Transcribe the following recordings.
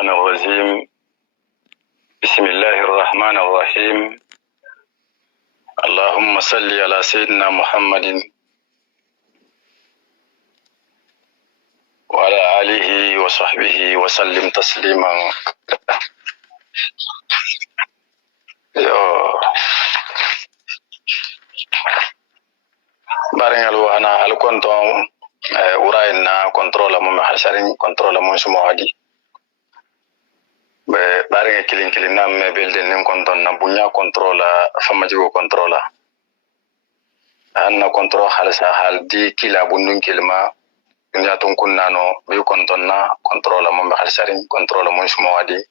الشيطان الرجيم. بسم الله الرحمن الرحيم. اللهم صل على سيدنا محمد وعلى آله وصحبه وسلم تسليما. بارين الوانا الكونتون وراينا كنترول مو محسرين كنترول مو سموادي بارين كلين نام بيلدين نم كنتون نبنيا كنترولا فماجيو كنترولا أنا كنترول حالسا حال دي كلا بندون كلمة دنيا تنكون نانو بيو كنتونا كنترولا مو محسرين كنترولا مو سموادي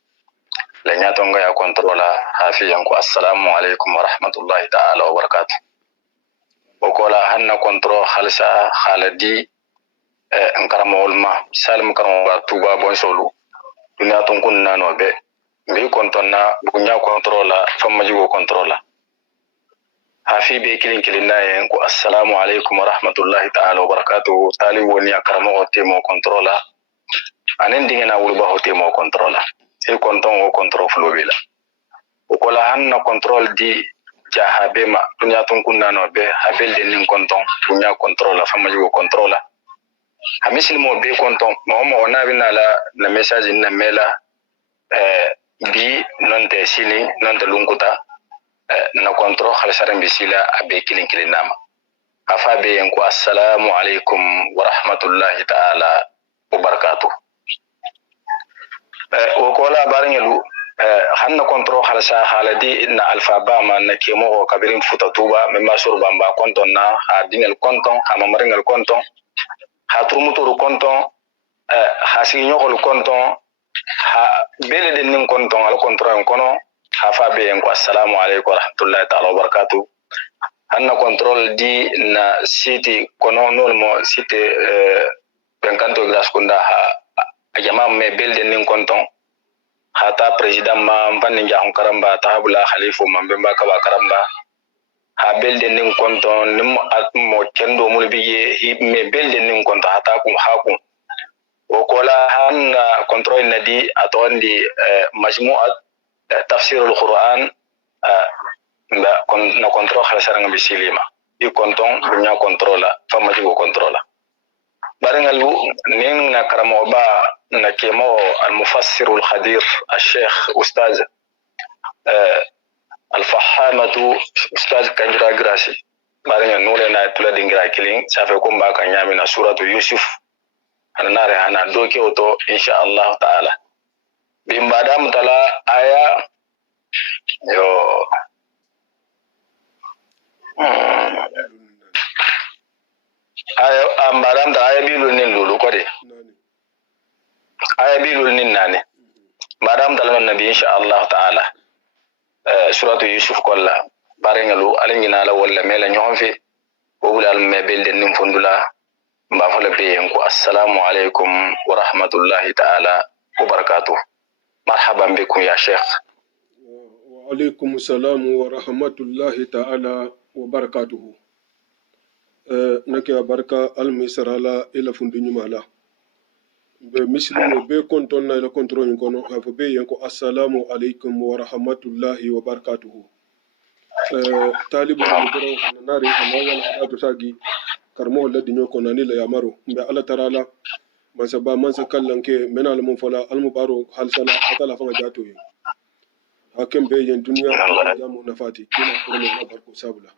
لنيا تنغا يا كنترولا حافي ينكو السلام عليكم ورحمة الله تعالى وبركاته. وكولا هنا كنترول حالسا حالدي انكرام ولما سالم كرام توبا بونسولو دنيا تنكون نانو بي كنتونا بنيا كنترولا فماجيو كنترولا حافي بي كلين ناينكو السلام عليكم ورحمة الله تعالى وبركاته. تالي ونيا كرامو تيمو كنترولا أنين دينا ولبا تيمو كنترولا اي كنتون و كنترول فلوبيلا وكولا هنا كنترول دي جاها بما دنيا تنكون نانو هابيل دي نين كنتون بنيا كنترولا فماجيو كنترولا hamisil mo be konton mo na bina la na message na mela bi non de sini non de lunguta na control khalsaran bisila abe kilin nama afa be yanku assalamu alaikum wa rahmatullahi ta'ala wa barakatuh. O kola barin yalu hanna control khalsa haladi na alfaba ma na kemo kabirin futatuba memma surban ba konton na adingal konton hamamaringal konton ha turmuturu konton ha signokolu konton ha bele den nin konton al control kono ha fa be en ko assalamu alaykum wa rahmatullahi ta'ala wa barakatuh. Hanna control di na city kono nol mo city benkanto gras kunda ha jama me bele den nin konton hata president ma mbanni jahon karamba tahabula khalifu mambemba ka karamba ha belde nin konton nim mo kendo mulbiye me belde nin konton hata kum hakum o kola han control nadi atondi majmu'at tafsir al-Quran na control khalasaranga bisilima i konton bunya controla fama jigo controla barangalu nin na karamo ba na kemo al-mufassir al-khadir al-sheikh ustaz الفحامة أستاذ كنجرا غراسي بارين نولنا تلا دينغرا كيلين سافي كومبا كانيا من سورة يوسف أنا ناري أنا دوكي أوتو إن شاء الله تعالى بمبادام تلا آية يو آية أمبادام تلا آية بيلو نين لولو كودي آية بيلو نين ناني بادام تلا النبي إن شاء الله تعالى suratu yusuf kolla barengalu alingina la wala mela ñonfi wobula al mebel den nim fundula mba fala be en ko assalamu alaykum wa rahmatullahi ta'ala wa barakatuh. Marhaban bikum ya sheikh. Wa alaykum assalam wa rahmatullahi ta'ala wa barakatuh. Nake baraka al misrala ila fundunyu mala be mislimo be konton na ila control kono afo be yanko assalamu alaikum wa rahmatullahi wa barakatuh. Talibu mudoro nari amawala atu sagi karmo laddi nyoko nani la yamaro be ala tarala masaba mansa kallanke menal mun fala al mubaro hal sala atala fanga jato yi hakem be yen dunya jamu nafati kina kurmo na barko sabula.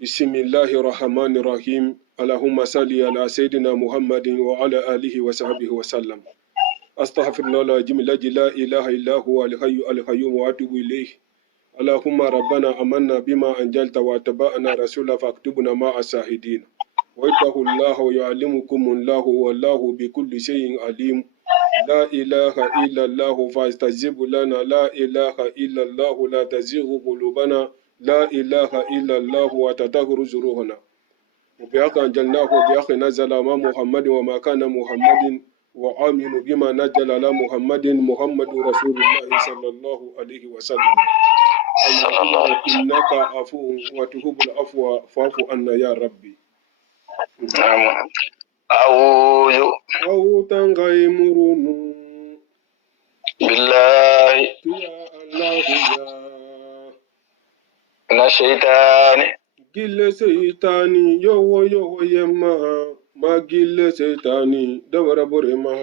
Bismillahir rahmanir rahim. اللهم صل على سيدنا محمد وعلى آله وصحبه وسلم. أستغفر الله العظيم الذي لا إله إلا هو الحي القيوم وأتوب إليه. اللهم ربنا آمنا بما أنزلت واتبعنا رسولا فاكتبنا مع الشاهدين. واتقوا الله ويعلمكم الله والله بكل شيء عليم. لا إله إلا الله فاستجب لنا. لا إله إلا الله لا تزغ قلوبنا. لا إله إلا الله وتطهر ذنوبنا. وبحق أنزلناه وبحق نزل مع محمد وما كان محمد وآمن بما نزل على محمد رسول الله صلى الله عليه وسلم. إنك عفو وتحب العفو فاعف عنا يا ربي. أو تنغي مرونو الشيطان gille seytani yowo yowo yemma ma gille seytani dawara bore ma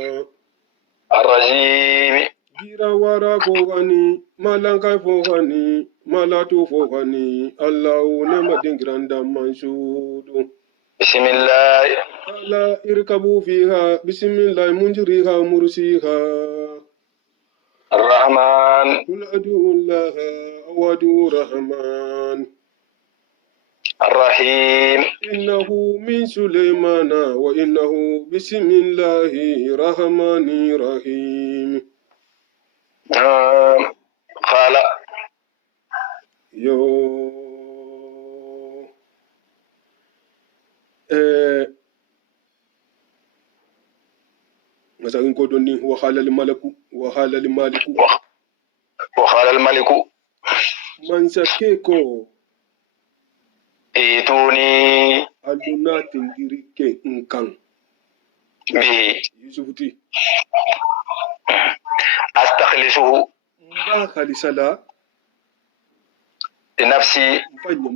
الرجيم gira wara fogani malankai fogani malatu fogani allahu ne madingranda mansudu بسم الله ala irkabu fiha bismillah munjiriha mursiha الرحمن قل ادعوا الله او ادعوا الرحمن الرحيم إنه من سليمان وإنه بسم الله الرحمن الرحيم قال يو مثلا كودوني وقال الملك وقال الملك من سكيكو ائتوني ألونا تنجريك نكان به يوسف تي أستخلصه مبا خالصلا لنفسي mfanye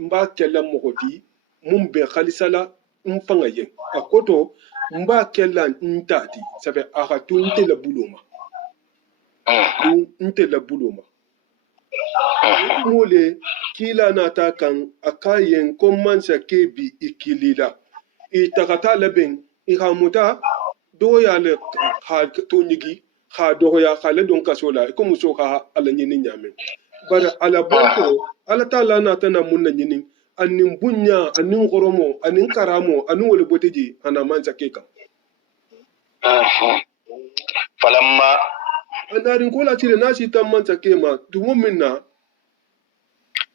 mba kella mogoti mumbe khalisala mfanga yen akoto mba kella ntati sabe akatu nte la buloma nte la buloma mole kila nata kan akayen komansa kebi ikilila itakata leben ihamuta doya le ha tonyigi ha doya khale don kasola ko muso ha ala nyini nyame bara ala bonto ala tala na tana munna nyini anin bunya anin goromo anin karamo anin wole boteji ana mansa keka falamma anarin kola tire nasi tan mansa kema dumo minna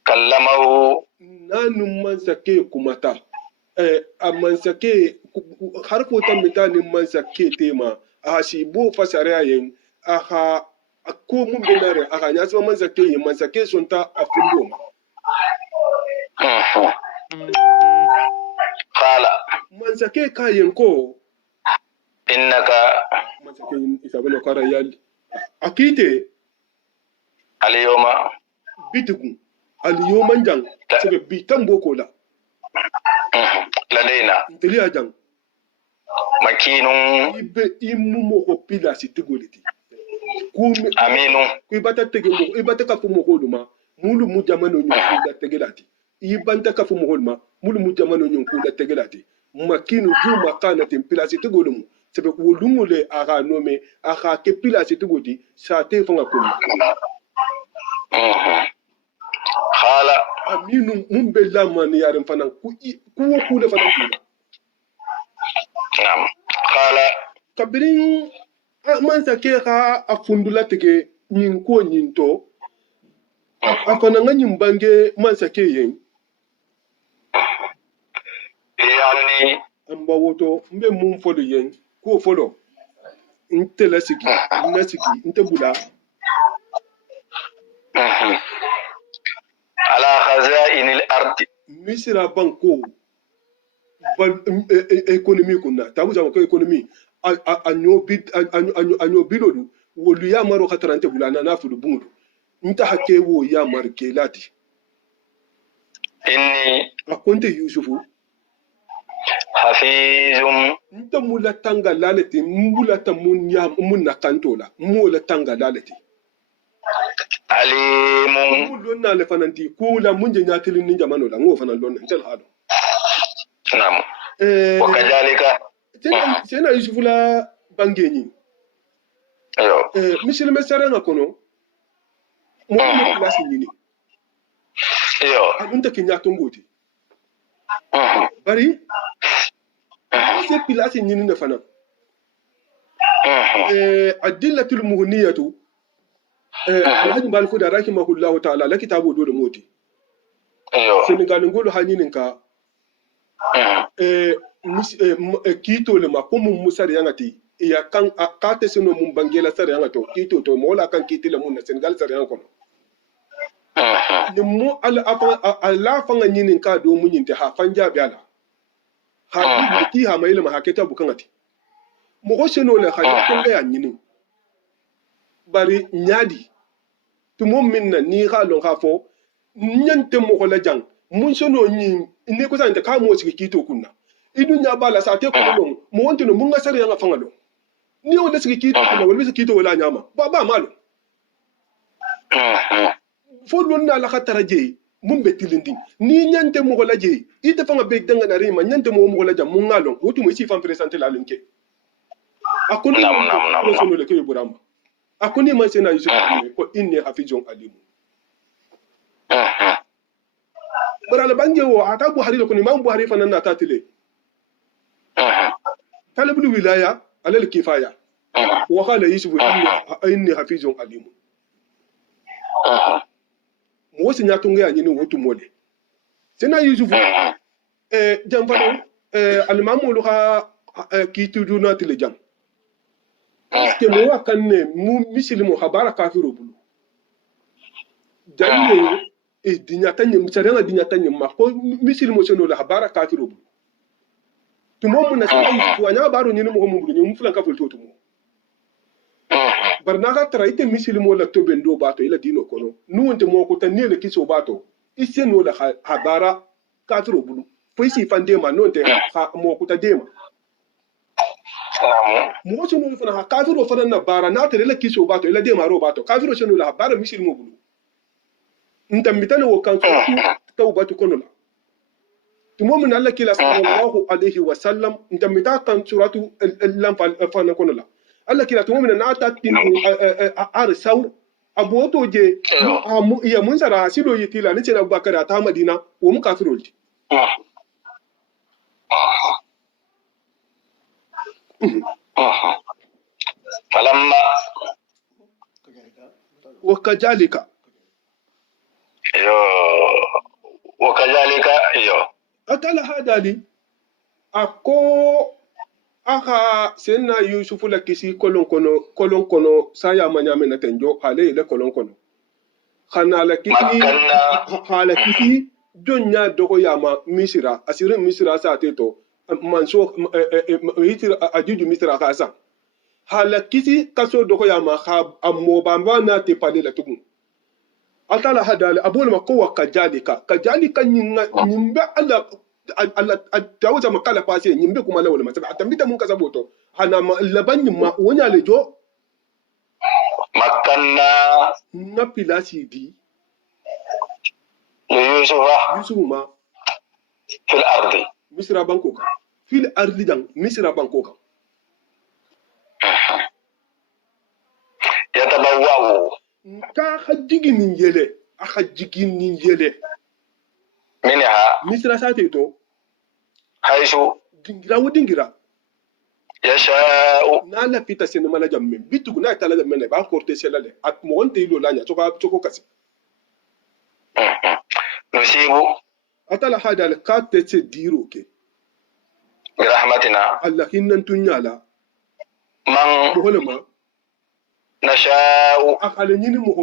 kallamahu nanun mansa ke kumata a mansa ke harfo tan mitanin mansa ke tema a shi bo fasara yin aha ko mun benare aha nya so mansa ke sonta a fundo ma qala mansa ke kayen ko innaka mansa ke isabelo kara yal akite al-yawma bitugu al-yawman jang sabe bitan boko la ladaina inteli ajang makinun ibe imu moko pila si tigoliti aminu ku ibata tege mo ibata ka fu mo duma mulu mu jamano nyu ku da tegelati ibanta ka fu mo ma mulu mu jamano nyu ku da tegelati makinu ju makana tem pila si tigolumu sebe ku wolungule aga nome aga ke pila si tigoti sa te fanga ko qala aminu mun be lamani yaran fanan ku da fanan ku nam qala kabirin mansa ke ka afundula tege nyin ko nyin to afana nga nyin bange mansa ke yen yani amba woto mbe mun folo yen ko folo inte la sigi na sigi inte bula ala khazain al-ard misira banko bal economy kunna tabu jama ko economy anyo bilodu wolu ya maro khatarante bulana na fudu bundu nta hakke wo ya marke lati inni akonte yusufu hafizum nta mula tanga lalete mbula ta mun na kantola mula tanga lalete alimun mulon na le fananti kula munje nyatilin ninja manola ngo fanan lon ntel hado nam wa kadhalika sena yusufu la bangenyi yo misil mesara na kono mo ni place nyini yo adunta kinya tongoti bari se place nyini na fana adillatul muhniyatu alhaji balko da rahimahullahu ta'ala la kitabu do moti yo senegal ngolo hanyinin ka kito le ma ko mun musar yangati ya kan akate sino mun bangela sar yangato kito to mola kan kitile mun na senegal sar yankono ni mo ala fanga nyinin ka do mun yinte ha fanja biala ha ki ha mayele ma haketa bukangati mo ko seno le ha ko ga nyinin bari nyadi tumo minna ni ha lon ha fo nyante mo ko la jang mun sono ni ne ko sante ka mo sigi kito kunna idu nya bala sa te ko long mo wonte no mun ga sare nga fangalo ni o da sigi kito kunna wala sigi kito wala nyama ba malo fo lon na la khatara je mun be tilindi ni nyante mo ko la je ite fanga be danga na rima nyante mo ko la jam mun ngalo wotu mo si fam presenter la linke akoni mo sono le ke buramba akoni man sena yusuf ko inni hafizun alim bara la bange wo ata buhari ko ni mam buhari fanan na tatile talabul wilaya alal kifaya wa qala yusuf inni hafizun alim mo wosi nya tunga ya nyini wotu mole sena yusuf jamfano almamu lu ha kitu na tile jam ke mo wakanne mu mislimu habara kafiru bulu janne dinyata nyim sarena dinyata nyim ma ko mislimu sono la habara kafiru bulu tumo mun na sai yusuf anya baro nyini mo bulu nyum fulan ka fulto tumo barna ka tara ite mislimu la to bendo bato ila dino kono nuwonte mo ko tan ne le kiso bato iseno la habara kafiru bulu fo isi fandema nonte mo ko ta dema mo sono fana ha kafiro fana na bara na tere la kiso bato ila de maro bato kafiro sono la bara misil mo bulu ntammitana wo kan tawbatu kono la tumo min Allah kila sallallahu alaihi wasallam ntammita kan suratu lam fana kono la Allah kila tumo min na ta tin arsaw aboto je ya mun sara hasido yitila ni ce na Abubakar ta Madina wo mu kafiro ji فلما وكذلك atala hadali ako aka senna yusufu la kisi kolon kono saya manyame na tenjo hale ile kolon kono khana la kisi jonya dogo yama misira asirin misira sa teto manso hitira ajuju misira kasa hala kisi kaso dogo yama ha ammo bamba na te pale la tugun atala hadali abul makowa kajalika nyimba alla tawza makala pase nyimbe kuma lawala masaba atambita mun kasaboto hana laban nyimma wonya lejo makanna na pilasi di yusufa fil ardi misra bankoka fil ardi dan misra bankoka yatabawwa'u ka hajigi nin yele hajigi nin yele minha misra sate to haisu dingira yasha'u na la pita sen mala jamme bitu na tala da mena ba korte selale at mo wonte ilo lanya choko kasi nusibu atala hada al katte se diro ke bi rahmatina Allah hinnan tunyala man boholema nasha'u akhala nyini mo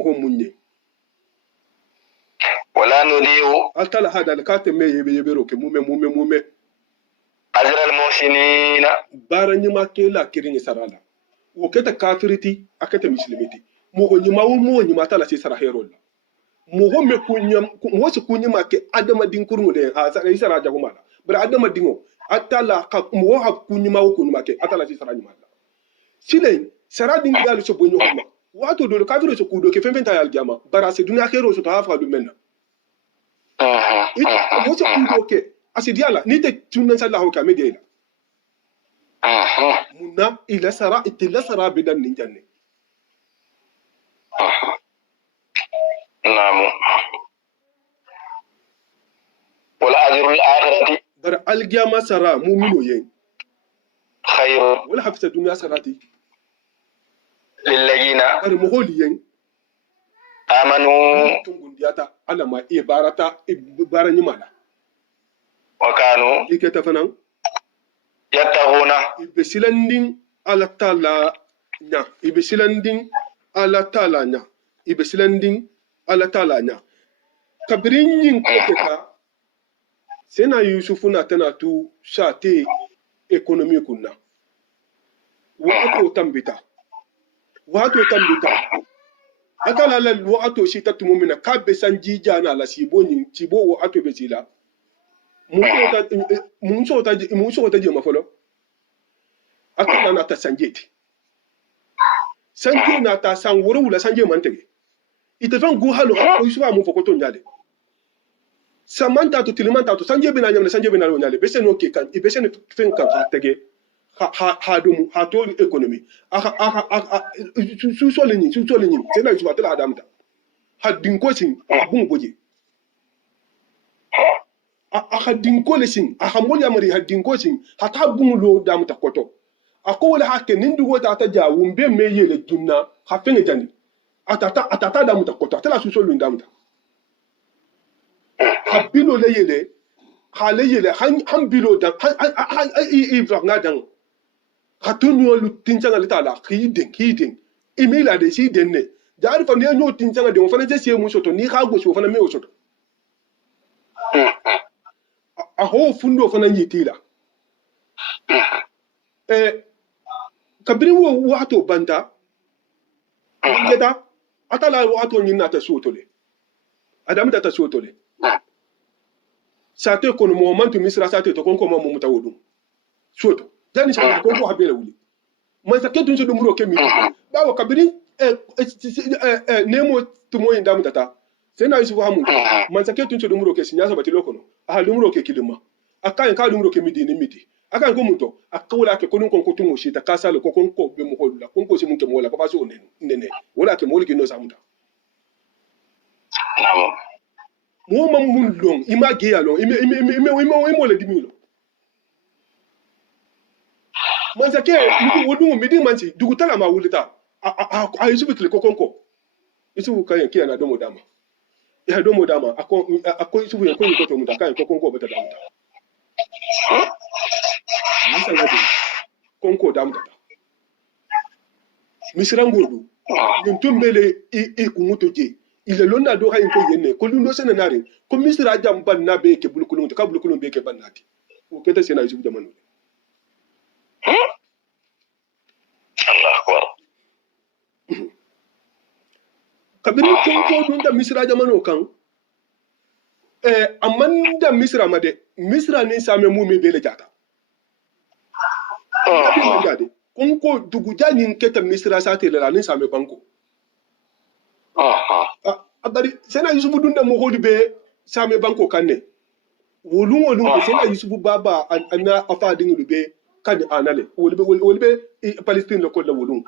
homunye wala nudiu atala hada al katte me yebe roke mume ajra al muhsinina bara nyima ke la kirin sarala wo keta kafiriti akata muslimiti mo nyima tala si sara herolla mo me kunyama ke adama din kurmu de ha sara isara jagumala bara adama dingo atala ka mo ha kunyama ke atala si sara nyima sile sara din galu so bonyo homa wato do kafiro so kudo ke fementa yal jama bara se dunya hero so ta fa lu menna mo so kudo ke asidiala nite tunan sallahu ka medela munna ila sara itila sara bidan ninjanne namu wala ajrul akhirati bar algiyama sara mu'mino yen khairu wala hafsa dunya sarati lilladina bar muholi yen amanu tungundiyata ala ma ibarata ibarani mala wa kanu iketa fanan yattaquna ibesilandin ala tala nya ibesilandin ala tala nya kabirin yin koketa sena yusufu na tana tu shate ekonomi kunna wato tambita akala la lo ato shi tatumo mina ka be sanji jana la sibo ni sibo wo ato be sila mun so ta je mafolo akala na ta sanjeti sanje na ta san woro wula sanje mantege ite fan gu halo ko isu ba mun fokoto nyale samanta to tilimanta to sanje be na nyamle sanje be na lo nyale be se no ke kan be se no fen kan fa tege ha dum ha to economy su so le ni se na isu ba tela adamta ha dinko sin abun goje ha dinko le sin ha mol yamari ha dinko sin ha ta bun lo damta koto ako wala hakke nindugo ta ja wumbe me yele junna ha fenge jani atata damta koto atela su so lu damta ha bilo le yele ha le yele han bilo da i vlogna dan ha tunyo lu tinjanga litala hidden imila de si denne jaari fa ne nyo tinjanga de mo fana je sie mu soto ni ha go so fana me o soto a ho fundo fana yitila kabiri wo wato banta ngeda atala wato nyina ta sotole adam ta sotole sate kono mo mantu misra sate to konko mo mutawodu soto jani sa konko habele wuli man sa ketun so dumuro kemi bawo kabiri nemo tumo inda mutata sai na yusufu hamu man sa ketun so dumuro ke sinya sabati lokono a dumuro ke kilima akan ka dumuro ke midi akan ko munto akawla ke konun konko tumo shi ta kasalo ko konko be mo holla konko si mun ke mo wala papa so nene wala ke mo wuli no samuta namo mo mam mun long ima ge ya long imo le dimilo man sa ke wodu midi man si dugu tala ma wulita a yusufu tile ko konko yusufu kan ke na domo dama ya domo dama ako yusufu ya ko ni ko to muta kan ko konko beta dama misa ngadi konko dama ta misirangodu ntumbele kumuto je ile londa do hay ko yenne ko lundo senanare ko misra jam ban na be ke bulkulun ka bulkulun be ke ban nati o keta sena yusufu jamanu Allah akbar kabiri ko dun da misra jamanu kan amanda misra made misra ni same mu me bele jata konko dugu jani keta misra sate la ni same banko abari sena yusufu dunda mo hodi be same banko kanne wolun sena yusufu baba ana afa dingu be kan anale wolbe palestine le kolla wolun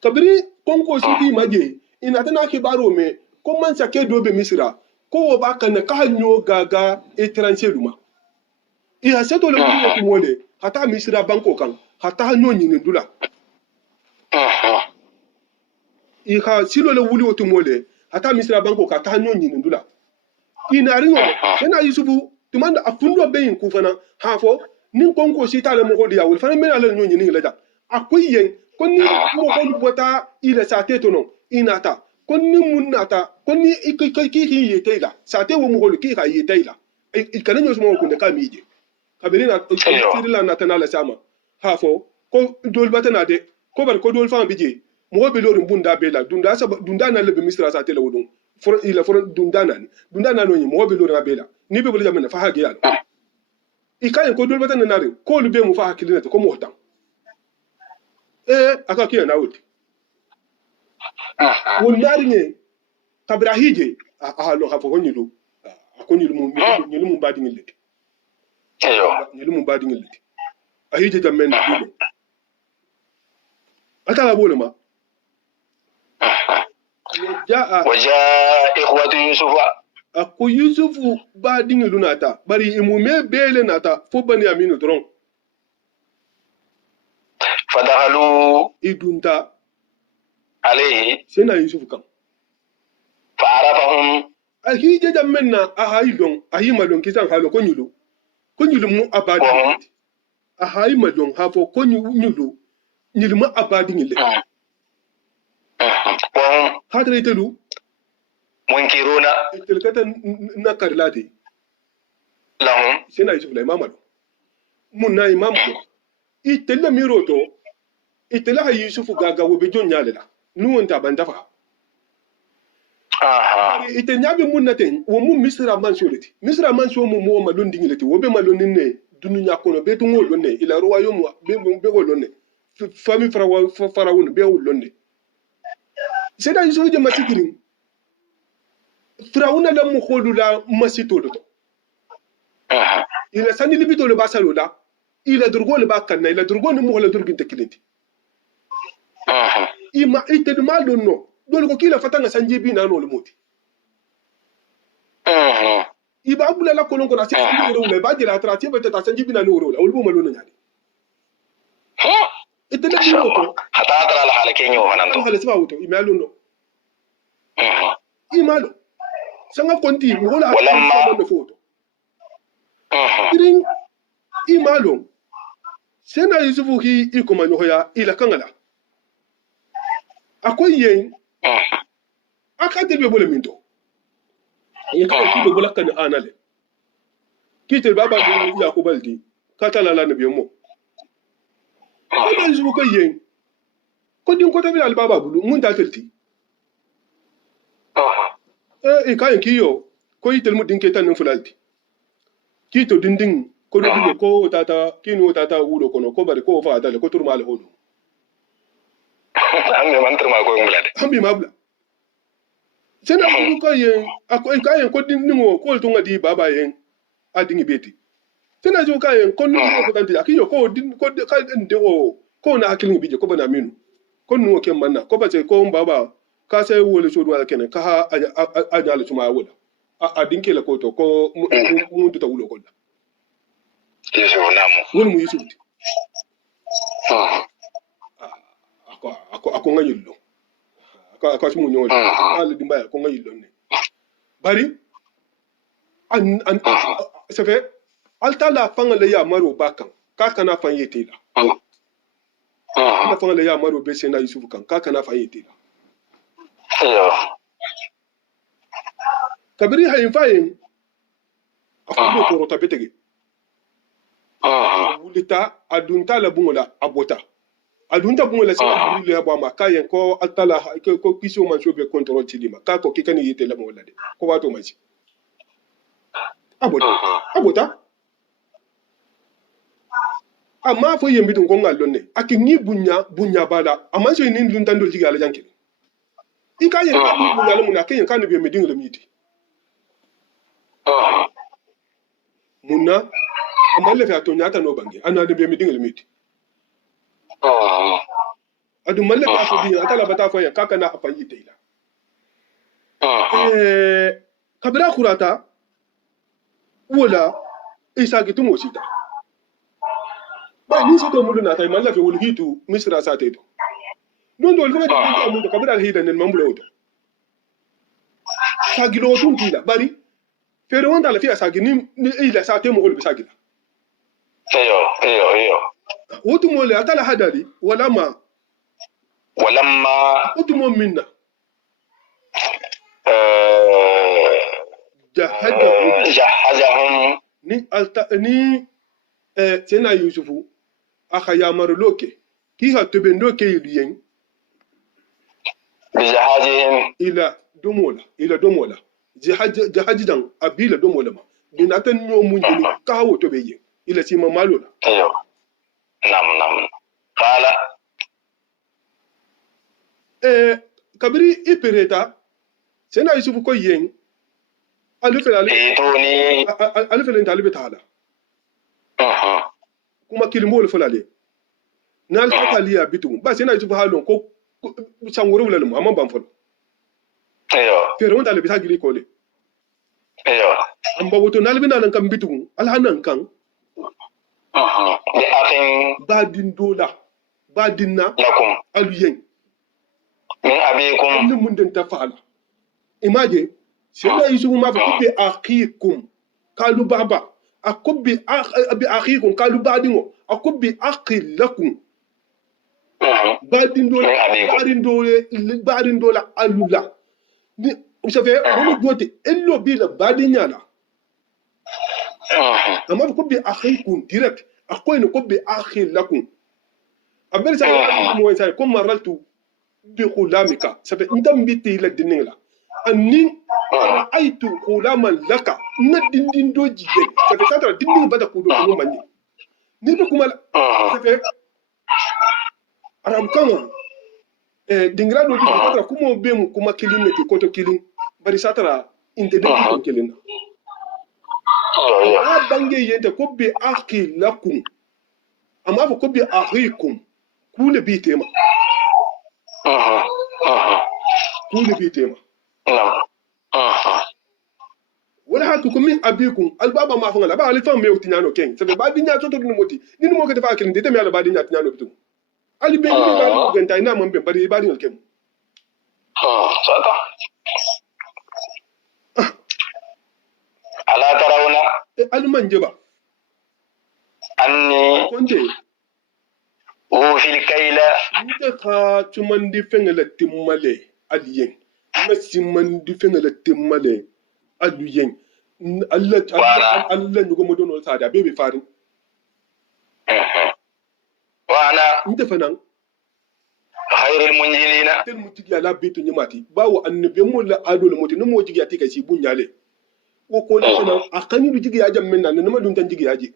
kabiri konko sidi maje ina tana ke baro me ko man sake dobe misra ko ba kan ka nyo gaga étranger duma iya seto le ko mole hata misra banko kan hata nyo nyini dula iha silo le wuli otu mole hata misra banko ka ta nyo nyini dula ina ringo sena yusufu tumanda afundo be yin kufana hafo nin konko si tale mo hodi ya wul fana mena le nyo nyini leja akuyen konni mo ko bota ile sate to no inata konni munata konni iki yetela sate wo mo ko ki ka yetela ikane nyo mo ko de ka mije kabirina sirila natana la sama hafo ko dol batana de ko bar ko dol fa bije mo be lorin bunda bela dunda na lebe misra sa tele wodon for ila for dunda na no ni mo be lorin bela ni be bole jamana fa ha giyal ikaye ko dol batana na re ko lu be mo fa hakilina ko mo hotan aka kiya na wuti won nari ne kabra hije lo ha fo honyilu akonyulu mu badi ngilete nyelu mu badi ngilete ahije jamen na bibo atala bole ma وجاء إخوة يوسف ako yusufu badi ngilu nata bari imume bele nata fo bani aminu dron فدخلوا idunta عليه sena yusufu kam فعرفهم ahije jamen na ahaidon ahimalon kisan halo konyulu mu abadi ngilete ahaimalon hafo konyulu nyilmu abadi ngilete وهم hadre telu منكرون telkata nakarlade لهم sena yusufu la imamalo munna imamalo itella miroto itela yusufu gaga wo be jonya lela nu wonta bandafa ite nyabe mun naten wo mun misra man soleti misra man so mo mo malon dingileti wo be malon ne dununya kono be to ngol lonne ila royaume be go lonne fami farawun be wo lonne seda yusufu je masikirin firawuna la mu kholula masito do ila sani libito le basalo la ila durgo le bakanna ila durgo ni mo la durgin tekilinti ima ite ma lonno dole ko kila fatanga sanjibi na no le moti iba abula la kolon ko na se sanjibi le ba jira trati be ta sanjibi na no la ulbo malona nyani ite le mo ko hata tara la halake nyo manando hala siba wuto ima lonno ima lo sanga konti mo la walamma be foto irin ima lo sena yusufu ki ikoma nyoya ila kangala akoy yen akate be bole minto yaka ki be bola kan anale kite baba ni ya ko baldi katala la nabi mo ko yusufu ko yen ko din ko tabi al baba bulu mun ta telti e kayen kiyo ko yitel mu din ke tan fulalti kito dindin ko do ko tata kinu tata wudo kono ko bari ko fa dale ko turma al hodo ambe mantar ma ko ngulade hambi mabla sena ko yen ako kayen ko dindingo ko to ngadi baba yen adingi beti sena jo kayen ko no ko tanti akiyo ko din ko ka ndewo ko na hakilin bije ko bana minu ko no ke manna ko bace ko baba ka sai wole so duwala kenan ka ha ajala tuma wala adinke la ko to ko mu ta wulo ko da yeso namu won mu yusufu ako ngayillo ako asmu nyol ala dimbaya ko ngayillo ne bari an ça fait alta la fanga le ya maro bakan ka kana fan yete la ana fanga le ya maro be sena yusufu kan ka kana fan yete la yo kabiri hayin fayin afulo ko rota betege wulita adunta la bungola abota adunta bungola sa le ba ma kayen ko altala ko kiso man sobe control tilima ka ko kikani yete la mo wala de ko wato maji abota amma fo yembi dun ko ngallo ne akini bunya bala amma so ni dun tandol jiga la jankiri ikayen ka bunya la mun akayen kan be medin le miti munna amma le fa to nyata no bangi ana de be medin le miti adu malle ka so dinya atala bata fo ya kaka na afanyi teila kabira kurata wala isa gitu mosita ba ni so to mulu na tay malle fe wol hitu misra sa teto non do le fa mun kabira hida nen mambulo to sagilo tun tila bari fere wanda la fiya sagini ni ila sa temo wol bisagila eyo wotu mole atala hadali walamma wotu mo minna jahazahum ni alta ni sena yusufu aka yamaru loke ki ha tobendo ke yen bijahazihim ila domola jahajidan abila domola ma dinatan nyo munjini ka hawo to beye ila sima malola eyo nam qala kabiri ipereta sena yusufu ko yen alifele talibe taala kuma kilimbo fulale nal fataliya bitu ba sena yusufu halon ko sangoro wala mu amma ban folo fere wanda albi tagiri ko le amba woto nalbi nan kan bitu alhanan kan bi akhin badinna lakum aluyen min abikum ni mun den tafala imaje sena yusufu ma fa bi akhikum kalu baba akubbi akhikum kalu badingo akubbi akhilakum barin dola alula ni ça fait on doit ello bi la badinyala amma ko bi akhikum direct akoy no ko bi akhilakum abel sa ya mo sa ko maraltu bi khulamika sabe ndam biti la dinning la anni ra'aytu khulaman laka na dindin doji gen sabe sa tara dindin bada ku do ko manni ni be kuma sabe arab kan dingra do di tara kuma be mu kuma kilin ne ko to kilin bari sa tara inte de ko kilin na bange yente ko be akhi lakum amma fa ko be akhikum ku le bi tema ku le bi tema wala hatu ko min abikum albaba ma fanga la ba alifan me utinano ken sabe ba dinya to ni moti ni mo ke tafa ken de me ala ba dinya tinano bitu ali be ni ba ko genta ina mo be bari ba dinya ken sata ala tarawna alman jeba anni konde o fil kayla nda ka tumandi fengala timmale aliyen masimandi fengala timmale aliyen Allah nyugo mo dono sada bebe farin wana nda fanan khairul munjilina tel mutigi ala beto nyamati bawo annabi mo la ado le moti no mo jigi ati kasi bunyale wo ko le fanan akani du jigi ya jam men nan no dun tan jigi yaji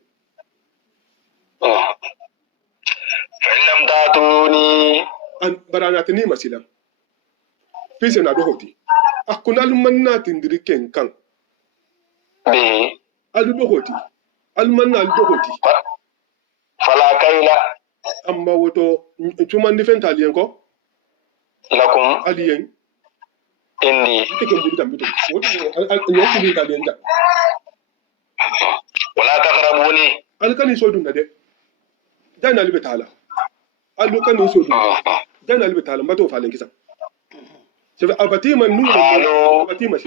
fa'illam tatuni an barana tani masilam fise na do hoti akunal manna tindiri ken kan bi alu do hoti al manna al do hoti fala kayla amma woto tumandi fenta aliyen ko lakum aliyen indi take mbuli tambito woto nyoku bi aliyen ja wala taqrabuni alkani sodun de dana libe taala alu kan sodun dana libe taala mbato falen kisa c'est abati man nu abati ma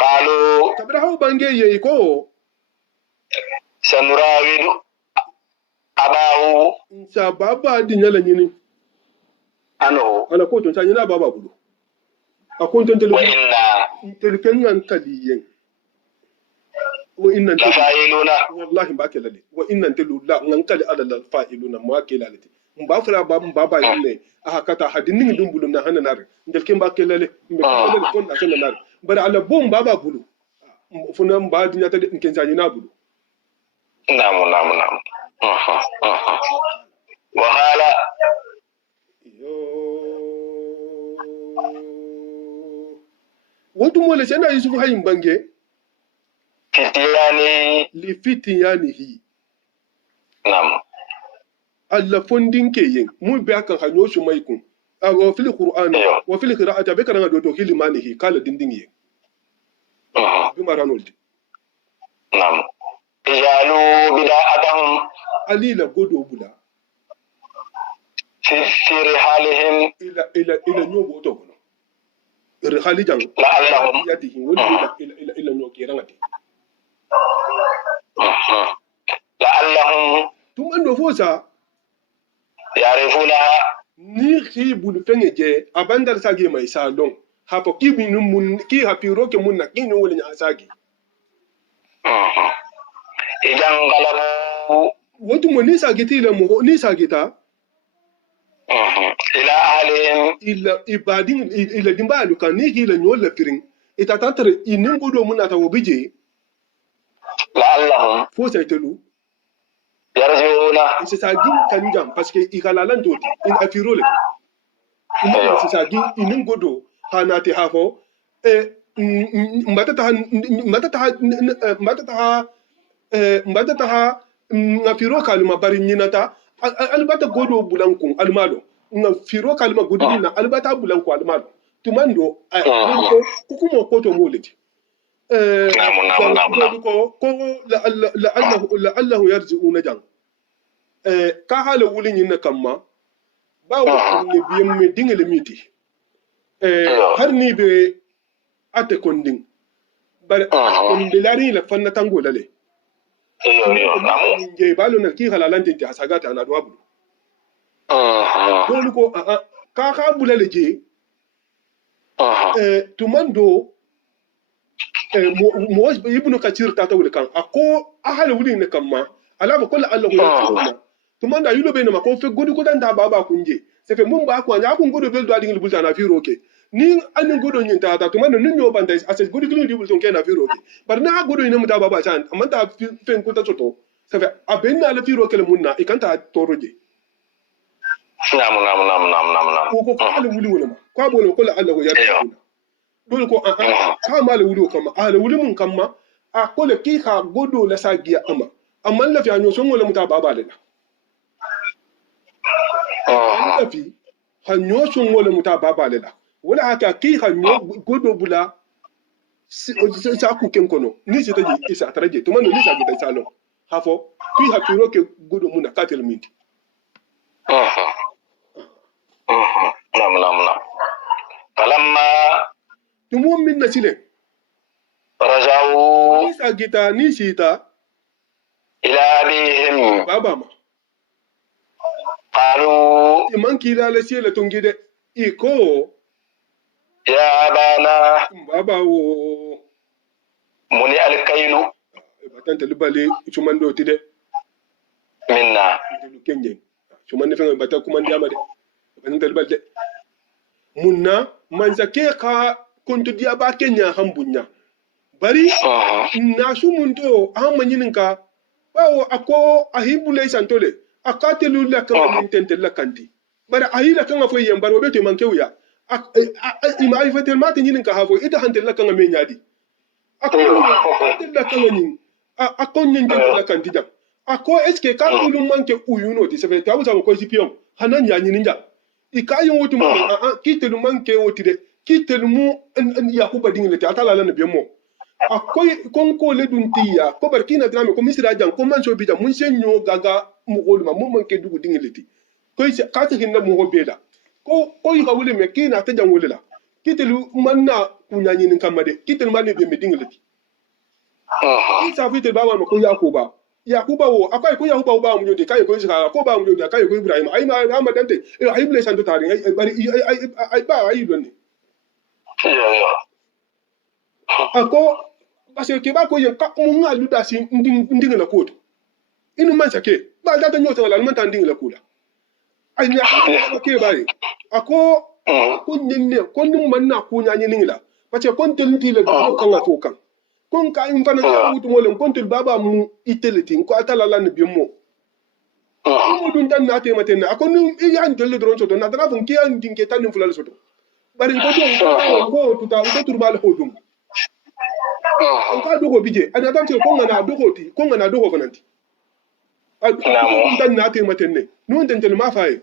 qalu tabra haw bange ye ko sanurawidu abahu sa baba dinyala nyini ano ana ko ton tanyina baba bulu akon ton tele wa inna telken nan kaliyen wa inna lafailuna wallahi ba kelale wa inna telu la nan kali ala failuna ma kelalati mba fara baba yinne ahakata hadinin dum bulu na hananar ndelken ba kelale mbe kelale ton na hananar bara ala bom baba bulu funa mba dinya ta ken tanyina bulu namu wa hala wotu mole sena yusufu hayin bange fitiyani li fitiyanihi nam alla fondin keyen mu be akan hanyo su maikun wa fil qur'ani wa fil qira'ati be kana do hilimanihi kala dindin yen bi maranoldi nam ijalu bida'atahum alila godo bula fi rihalihim ila nyobo to kono rihali jang la'allahum yatihi wala ila nyoki rangati la'allahum tum ando fosa yarifunaha ni khibul fengeje abandal sage mai salon hapo kibi mun ki hapiro ke mun na kinu wala nya sage idan galabu wotu mo ni sage ti la mo ni sage ta ila ahlihim ila ibadin ila dimbalu kan ni ki la nyola firin ita tantare inin godo mun ata wobije la'allahum fo sai telu yarjiuna c'est ça gin kanjam parce que ikalalan doti in afiro le in c'est ça gin inin godo hanate hafo mbata ta ngafiro kalma bari nyinata albata godo bulankun almalo ngafiro kalma godina albata bulanku almalo tumando ko kuma ko to moleti ko la'allahu yarji'una jan ka hala wulin yin kamma ba wani biyan me dingale miti har ni be ate kondin bar kondilari la fanna tango lale nge balo na ki halalan tinti asagata na duwabu dole ko ka bulale je tumando mo ibnu kathir ta wuli kan ako ahal wuli ne kamma ala ba kullu allah ya tsuna to man da yulo be ne ma ko fe godi ko dan da baba kunje se fe mun ba ko nya kun godo bel do adin bulta na fi roke ni anin godo nyin ta to man nun yo banda ase godi kilo di bulton ke na fi roke bar na godo ne muta baba chan amma ta fe ko ta soto se fe abenna la fi roke le munna ikanta toroje nam ko ala wuli wala ma ko bo ko la allah ya tsuna dole ko ha ma la wuli kama ala wuli mun kama a ko le ki ha godo la sagiya amma la fi anyo son wala muta baba le fi hanyo sun wala muta baba lela wala haka ki hanyo godo bula sa ku ken kono ni se taji isa taraje to man ni sa gita salon hafo ki ha turo ke godo muna katel minti nam falamma tumo min na sile rajau ni sa gita ni sita ila abihim baba ma qalu iman kila la sile tungide iko ya abana baba wo muni alkailu batante lubale chumando tide minna kenye chumande fenga bata kumandi amade batante lubale munna manza ke ka kontu dia ba kenya hambunya bari na sumunto amanyininka bawo ako ahibule santole akatelu la kan intente la kanti bari ahila kan afo yambaro beto manke uya ima ay fatel mata nyininka hafo ita hantel la kan me nyadi akon la kan nyin akon nyin la kanti jam ako eske ka tulu manke uyuno ti sefe tabu sa ko sipion hanan ya nyininja ikayo wotu mo kitelu manke wotide kitelu mu yakuba dingle ta atala la nabiyamo akoy konko le duntiya ko barkina drame ko misira jang ko man so bija mun senyo gaga mu golma mun manke dugu dingleti ko ka ta hinna mu hobeda ko yi hawule me kina ta jang wolala kitelu manna kunyani nin kamade kitelu manne be me dingleti isa fite baba ko yakuba wo akai ko yakuba ba mu jode kai ko isa ko ba mu jode kai ko ibrahim ay ma dante ay ble santo tari ay bari ay ba ay donne ako parce que ba ko yen ka mo ngalu da si nding la koto inu man sake ba da tanyo tawala man tan nding la kula ay nya ke bari ako ko nenne ko num man na ko nya nyin la parce que kon tel ti la ko kan la to kan kon ka im fana ta wutu mo len kon tel baba mu iteliti ko atala la ne bi mo mo dun tan na te maten ako num e yan tel dron so to na dara fun ki an dinke tan nim fulal so to bari ko to ko tuta ko turbal hodum ka dogo bije ana tam ce ko ngana dogo fananti dan na te matenne nun den tel ma faye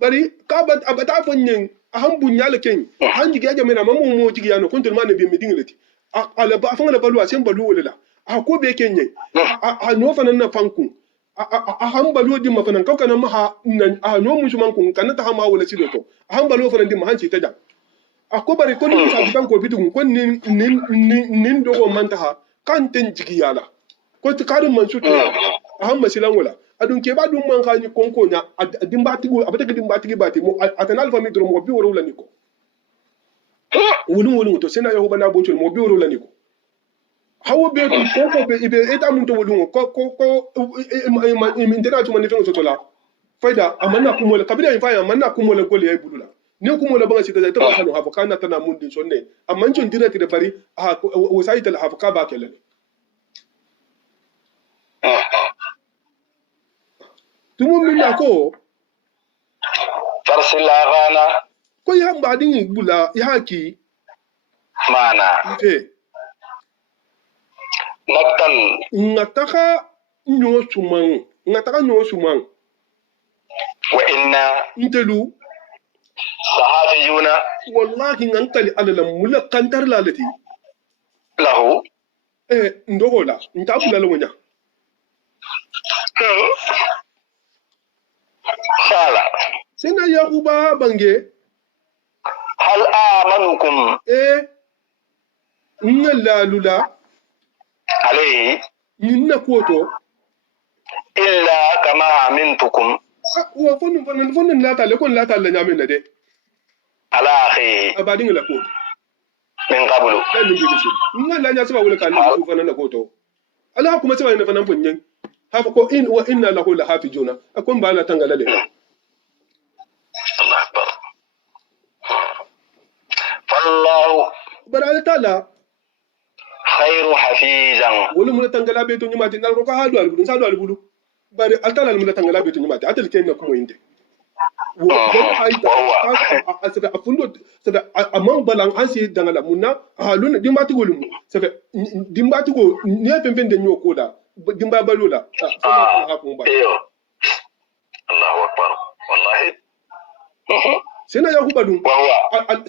bari ka bat abata fonyen ahan bunyal ken han jige ja mena mamu mo jige yano kuntul man be medin leti ala ba fanga balu asen balu wala ko be kenye a no fanan na fanku han balu di mafanan ka kana ma ha no mun shuman kun kan ta ha ma wala sido a han balu fanan di ma han ci ta ja ako bari ko ni sa bitan ko bitu ko nin dogo manta ha kan ten jigi yala ko ti karin man sutu ahan masilan wala adun ke ba dum man khani konko nya dimba tigo abata dimba tigi bati mo atanal fami drum mo bi woro la niko wulu to sena yo bana bochul mo bi woro la niko hawo be konko be ibe eta mun to wulu ko min dena to man fengo sotola faida amanna kumola kabila ifaya amanna kumola gole ay bulula ni kuma la banga sita ta ba sanu hafa kana tana mun din sonne amma jon dirati da bari a wasaita al hafa ka ba kelen tumu min na ko farsila gana ko ya ba din bula ya haki mana nakal ngataka nyo suman wa inna intelu sahafiyuna wallahi ngankali alalam mula kantar lalati lahu ndogola ntabula lonya khala sina yakuba bange hal amanukum ngallalula alayhi ninna koto illa kama amintukum wa fonun lata le kon lata la nyamen de ala akhi abadin la koto min qablu dan ni bi shi nan la nya saba wala kan ni fa nan ko to ala kuma saba ne fa nan bunyen hafa ko in wa inna lahu la hafijuna akon ba la tangala de Allah akbar fallahu bara taala khairu hafizan wala mun tangala be to nyumati nal ko ha do albulu sa do albulu bari altala mun tangala be to nyumati atal ken na kuma inde wo ha sabe afundo sabe amman balan ansi dangala munna halun dimbati golum sabe dimbati go ne pempen de nyoko da dimba balola iyo Allahu akbar wallahi sena yakuba dum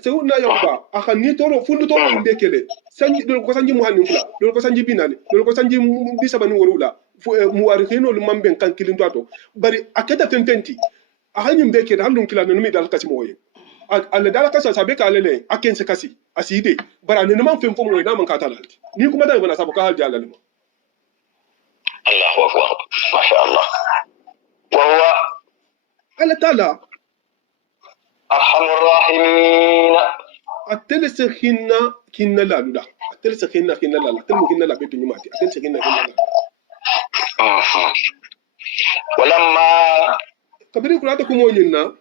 sewna yakuba akan ni toro fundu toro inde kele sanji do ko sanji muhanni fula do ko sanji binani do ko sanji bisabani worula mu wari hino lu mamben kan kilin to bari aketa fempenti ahanyum be kele handum kila no mi dal kasi moye alla dala kasa sabe ka lele aken se kasi aside bara ne man fem fo moye na man ka talalti ni kuma dal bana sabu ka hal jalal mo Allahu akbar ma sha Allah wa huwa alla taala arhamur rahimin atelese kinna la luda atelese kinna la temu kinna la betu nyumati atelese kinna la walamma kabiri kulata kumo nyinna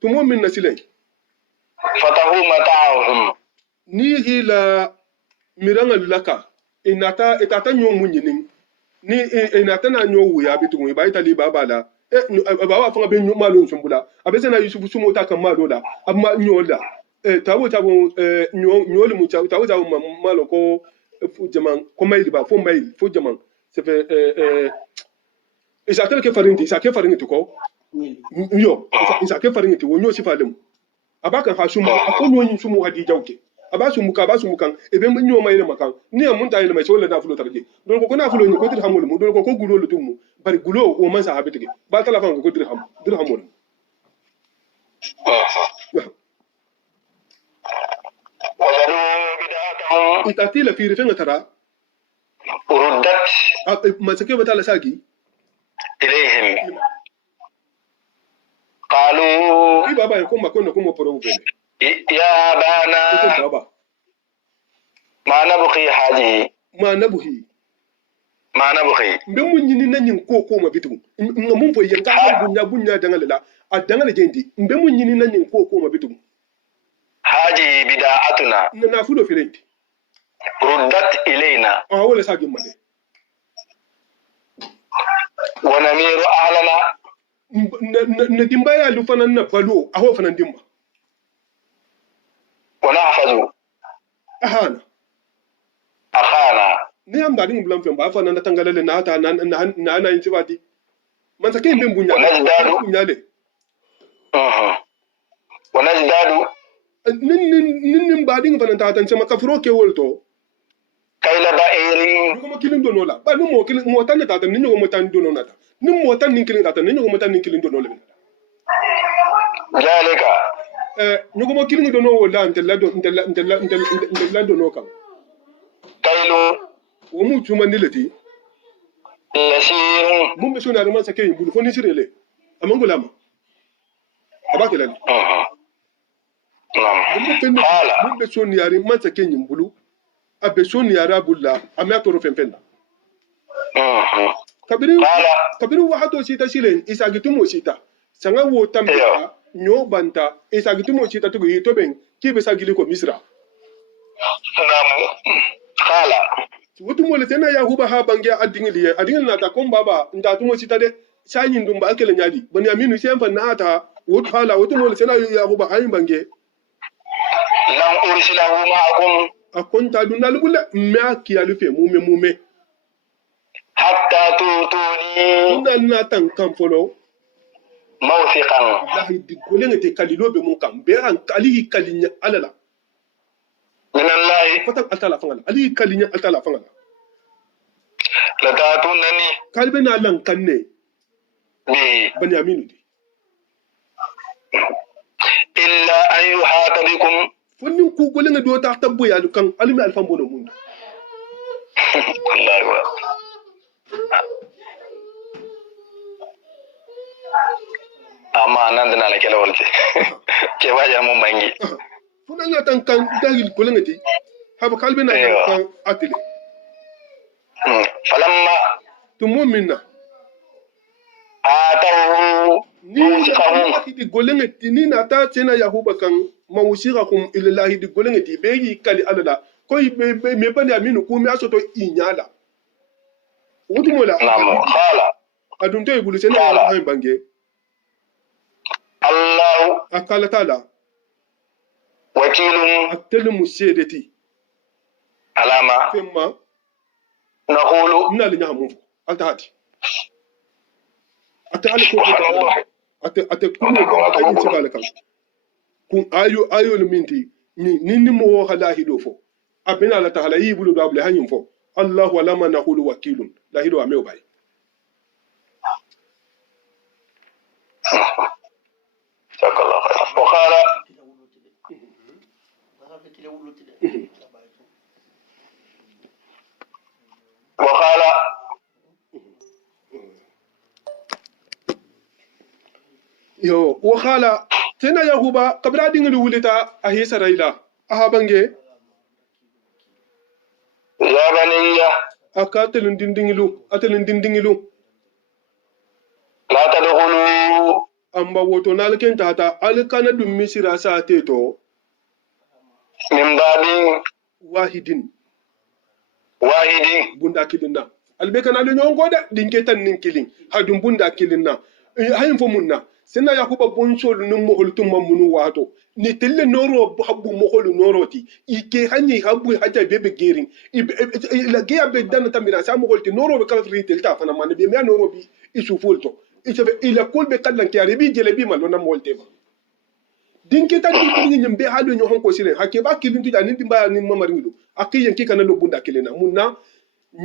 tumo minna silay fatahu mata'ahum ni ila miranga laka inata etata nyomu nyinin ni inata na nyowu ya bitu mu ba itali baba la baba fa be nyoma lo nsumbula abese na yusufu sumo ta kan malo la amma nyola tawo nyoli mu tawo malo ko jaman ko maili ba fo maili fo jaman c'est fait isa ke farinti to ko yo isa ke farinti wonyo sifalem abaka ha sumu akonyo yin sumu hadi jawke abasu mukan ebe mun nyoma ile makan ni mun ta ile mai wala na fulo tarje dol ko na fulo ni ko dir hamul mu dol ko gulo lutum bari gulo o man sahabi tige ba talafan ko dir hamul itatila fi rifin tara uruddat masake batala sagi ilayhim qalu ki baba ko makono ko mo poro vele ya bana baba ma nabqi hadi ma nabuhi mbe mun nyini nanyin ko ma bitu mun fo yanka bunya dangala a dangala jendi mbe mun nyini nanyin ko ma bitu hadi bida'atuna na fulo filenti ruddat ilayna wala sagi male wa namiru ahlana na dimba ya lu fanan na balo aho fanan dimba wa nahfazu akhana ni am badin blam fem ba fanan na tangalale na ta na yin tibati man sakai mbin bunya le wa nazdadu nin badin fanan ta tan sama kafro ke wolto kayla ba'irin ko kilin do nola ba ni mo tan ta tan ni mo tan do nona ta ni mo tan ni kilin ta tan ni mo tan ni kilin do nola jalika ni ko mo kilin do no wala ntella do no kam kaylu wo mu tuma ni lati yasir mun be sona man sake bulu fo ni sirele amangula ma abake lan mun be soni yari man sake bulu abe soni yari abulla amya toro fenfenda kabiri wahato sita silen isagitumo sita sanga wo tambia nyo banta isagitumo sita tugo yitoben kibe sagili ko misra namu khala wutumo le tena ya huba ha bangia adingili na ta kom baba nda tumo sita de sanyin dum ba akele nyadi bani aminu semfa na ta wutu hala wutumo le tena ya huba ayin bange lan ursilahu ma'akum akonta dunal bulla maki alufe mume hatta tutuni na tan kan folo mawthiqan wallahi di golenge te kalilo be mun kan be ran ali kalinya alala min Allah fatan altala fangala ali kalinya altala fangala la tatunani kalbe na lan kanne bi bani aminu di illa an yuhata bikum fonnin ku golenge do ta tabbo ya lukan alimi alfan bono mun Allahu akbar amma nan dana la kala walti ke waja mun bangi funanga tan kan dahil golengati haba kalbe na kan atile falamma tumo minna atahu mawsikahum di golengati ni na ta tena yahuba kan mawsikahum ilallahi di golengati be yi kali alala ko be me bani aminu ko mi asoto inyala wutumola nam khala adun to ibulu sena hay bange allah akala tala wakilum atelu musedeti alama femma naqulu nal nyamu altahati atali ko ate kuno ba yin sigala kan kun ayo minti ni mo halahi do fo abina la tahala yi bulu dabule hanyin fo allah wala ma naqulu wakilun la hido ameo bay jazakallahu khairan wa qala وقال yo wakhala tena yahuba kabra dingli wulita ahi saraila ahabange يا بني akatelun dindingilu لا تدخلوا amba woto nalken tata alkana dum misira sa teto من باب wahidin واحد bunda kilinna albe kana le nyongo da dinke tan nin kilin hadum bunda kilinna hayin fo munna sena yakuba bonchol num mo holtum mamunu wato ni telle noro habbu mo holu noroti ike hanyi habbu haja bebe gerin la geya be dan tamira sa mo holti noro be kala ritel ta fana man be me noro bi isu fulto ite ila kolbe kallan ki aribi jele bi mal na mo holte ba dinke tan din nyimbe halu nyo hon ko sire hakke ba kilin tu jani dimba ni mamaringido akiyen ki kana lo bunda kilina munna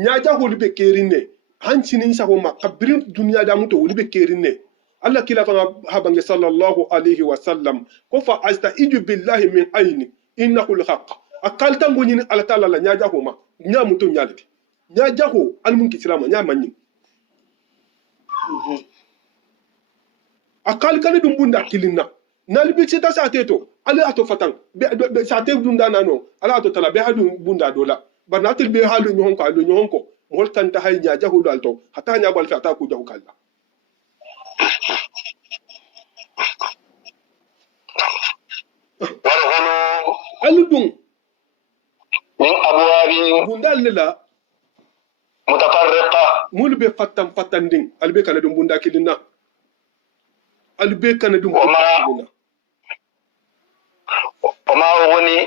nyaja holu be kerinne hancinin sa ma kabrin duniya da muto holu be kerinne Allah kila fanga habange sallallahu alaihi wa sallam ko fa astaidu billahi min ayni innahu alhaq akalta ngoni ala taala la nyaja ho ma nya muto nyalati nyaja ho almun kislama nya manni akal kan dum bunda kilinna nalbi ci ta sateto ala ato fatan be sate dunda nano ala ato tala be hadu bunda dola barnatil be halu nyon ko mol tan ta hay nyaja ho dalto hata nya bal fa ta ku jahu kala وادخلوا aludun من أبواب bunda lela متفرقة mul be fatan ding albe kana dum bunda kilinna albe kana dum وما أغني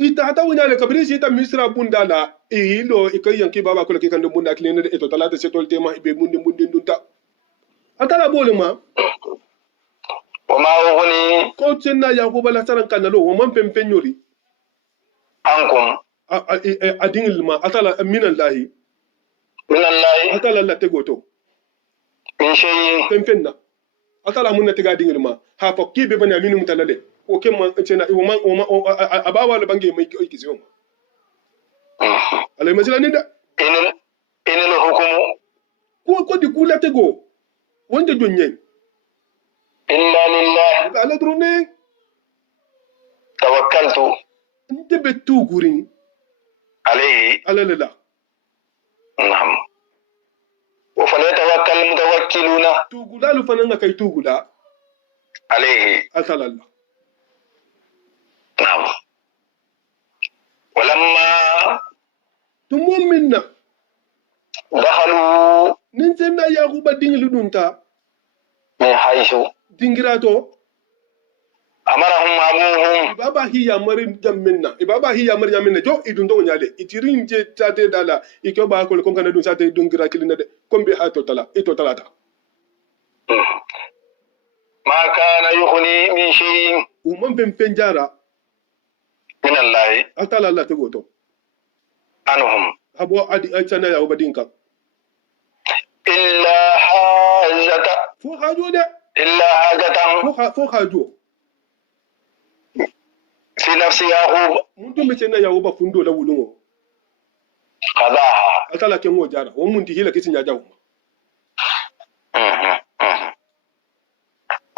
ita hata wunya le kabri si ta misra bunda la ihilo ikay yanki baba ko ke kan dum bunda kilinna eto talata setol tema ibe mundi dunta atala boluma وما أغني ko tenna yakuba la saran kanalo wo man pempenyori عنكم adingil ma atala minallahi من الله atala la tegoto من شيء pempenna atala munna tega dingil ma ha fo kibe bani aminu mutalale o kemma tena o ma abawa la bangi mai kiziyo alay masila ninda إن الحكم ko di kula tego wonde jonye إلا لله ala drone توكلت nte be tugurin عليه ala la نعم وفليتوكل المتوكلون tugula lu fananga kay tugula عليه atala la نعم ولما tumum minna دخلوا nin senna yakuba dingil dunta من حيث dingirato أمرهم أبوهم ibaba hiya mari jamminna ibaba hiya mari jamminna jo idun do nyale itirin je tate dala iko ba ko kon kana dun sate dun gira kilina de kombe ha to tala ito talata ما كان يغني من شيء umman ben penjara من الله atala Allah te goto عنهم habo adi achana ya obadinka إلا حاجة fo hajo de إلا حاجة fo hajo في نفس يعقوب mun dum be ya oba fundo la wulungo قضاها atala ke mo jara wo mun di hila kisin ya jawu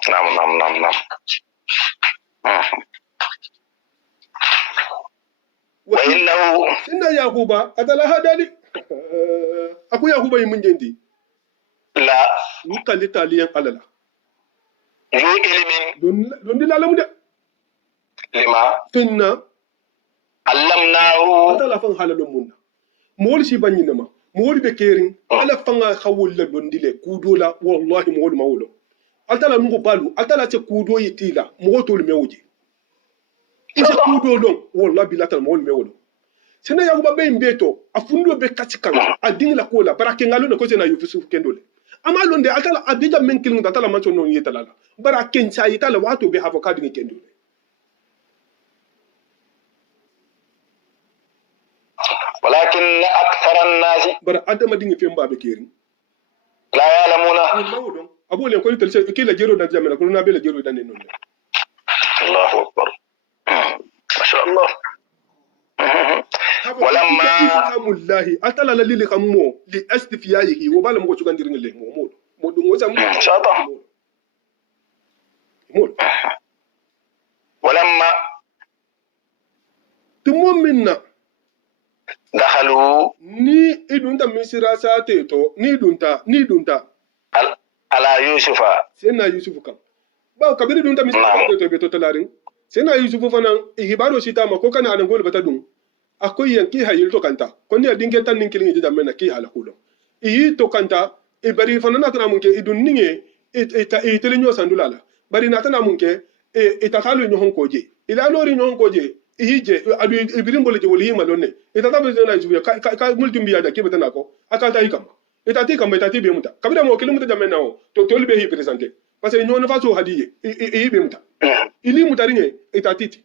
نعم sinna yakuba atala hadali aku yakuba yimun jendi la nkalli taliyan alala yu ilimin don dilalamu de lima finna allamnahu atala fan halalum munna mol si banyina ma mol be kerin ala fanga khawul la don dile kudola wallahi mol mawlo atala mungo balu atala ce kudo yitila mo to le mewje ise kudo don wallahi bilatal mol mewlo sena yakuba be mbeto afundo be katikang adingla kola barake ngalo ne ko sena yufusu kendole ama londe atala abija men kilin atala manso non yetala bara kencha yitala wato be avocado ngi kendole walakin akthar an-nas bara adama dingi femba be kerin la ya'lamuna mawdon abo len ko tel se kila jero da jamena ko na be la jero da ne non Allahu akbar ma sha Allah ولما الله atala la lili khammo li astifiyaihi wo bala mo chugandir ngale mo dum wo sam شاطر ولما tumo minna دخلوا ni idunta misira sate to ni dunta على يوسف sena yusufu kan ba kabiri dunta misira sate to be to talarin sena yusufu fanan ihibaro sita ma ko kana anan gol bata dun akoy yanki hayil to kanta konni adinge tan nin kilin jida menna ki hala kulo iyi to kanta e bari fanana tana munke idun ninge e tele nyo sandulala bari na tana munke e tatalu nyo honkoje ila lori nyo honkoje ihije adu ibirin bole je woli hima lonne e tatabu zena juya ka multimbi ada ke betana ko akata ikam e tati kam tati be muta kabida mo kilu muta jamena o to tolbe hi presenter parce que nyo na faso hadiye e be muta ili mutaringe e tatiti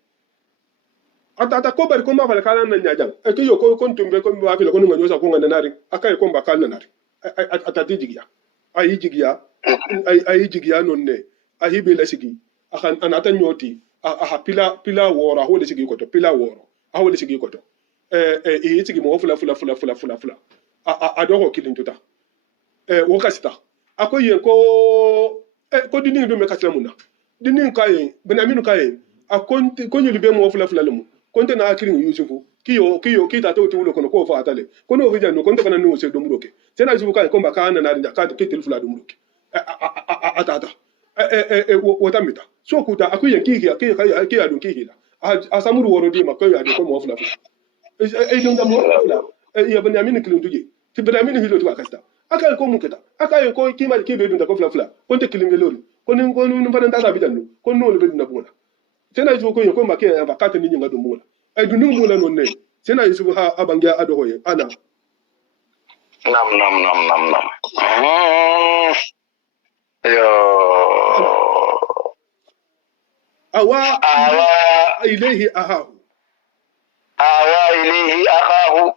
ata ko bari ko ma fala kala nan nyajang e ke yo ko kon tumbe ko ba fila ko ngo nyosa ko nganda nari akai ko ba kala nari ata digiya ayi jigiya non ne ayi be la sigi akan anata nyoti aha pila woro ho le sigi ko to pila woro aho le sigi ko to e sigi mo fula a do ko kilin tuta wo kasita akoy ko dinin do me kasla munna dinin kayen benaminu kayen akonti ko nyuli be mo fula lemu konte na akirin yusufu kita to tulo kono ko fa atale kono vija no konte kana no se do muroke tena yusufu kan komba kana na nja ka kitil fula do muroke atata wota mita so kuta akuyen ki adun ki hila asamuru woro di makoy ade ko mo fula dum da mo fula ya benyamin kilin tuje ti benyamin hilo to akasta aka ko muketa aka ko kima ki be dum da ko fula konte kilin gelori kono no fanan ta bijan no kono no be dum da bula tena yusufu ko yeko make avakata ni nyanga do mula ay dunu mula non ne tena yusufu ha abangya ado hoye ana nam yo awa ilayhi ahahu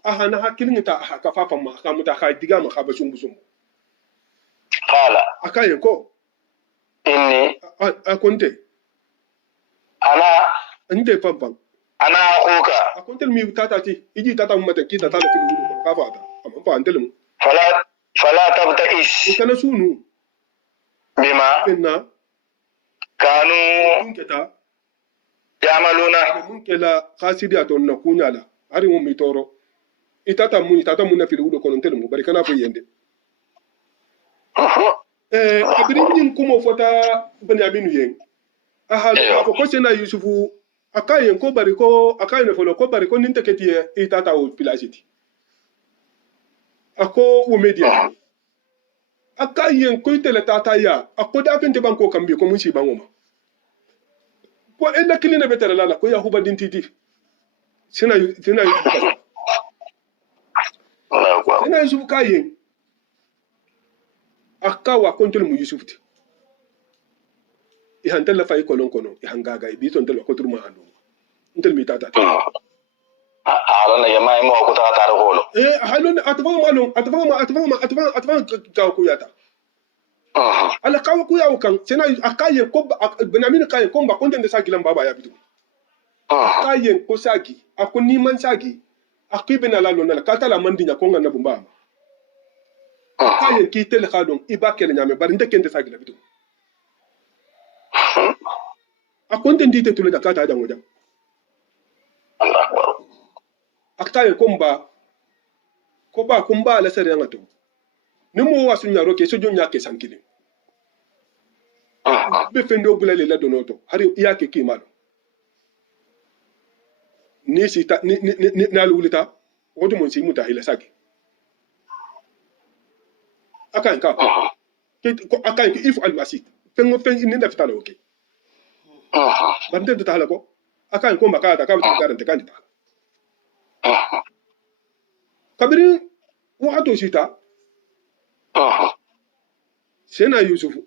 ahana hakilin ta kafafa ma kamuta ka diga ma ka basum qala akaye ko inni akonte ana ande pampam ana akuka akonte mi tatati iji tata mu mata ki tata la fili ko ka fata amma fa antelum fala tabtais kana sunu bima inna kanu inketa yamaluna munkela khasidi aton na kunyala ari mu mitoro itata mu na fili ko non telum bari kana fo yende abirin kuma fota Benyamin yen aha ko sena yusufu akayen ko bari ko akayen folo ko bari ko ninte ketie itata o pilasiti ako wo media akayen ko itele tata ya akoda pente banko kambi ko munshi bangoma ko enda kilina betara lala ko yahuba din titi sena yusufu kayen akawa kontrol mu yusufu ti ihantella fay kono ihangaga ibiton tella ko turma ando intel mi tata halon ya mai mo ko tata ro holo halon atfa ka ku yata ala kawa ku yawo kan sena akaye ko Benyamin kaye ko ba konten de sagilan baba ya bitu akaye ko sagi akoni man sagi akibena la lona ka tala mandinya ko ngana bumba akaye ki tele khadon ibakele nyame bar ndekende sagila bitu akonte ndite tule dakata aja ngoja Allah akbar akta ko ba kumba la sare ngato nimo wasu nyaro ke sojo nya ke sankile be fendo bulale la donoto hari iya ke kimalo ni sita ni na lulita wodo mon si muta hila saki akan ka ko akan if al masit fengo fen ni da fitala okay bande to tala ko akan ko makata ka ta garante kan ta kabiri wato sita sena yusufu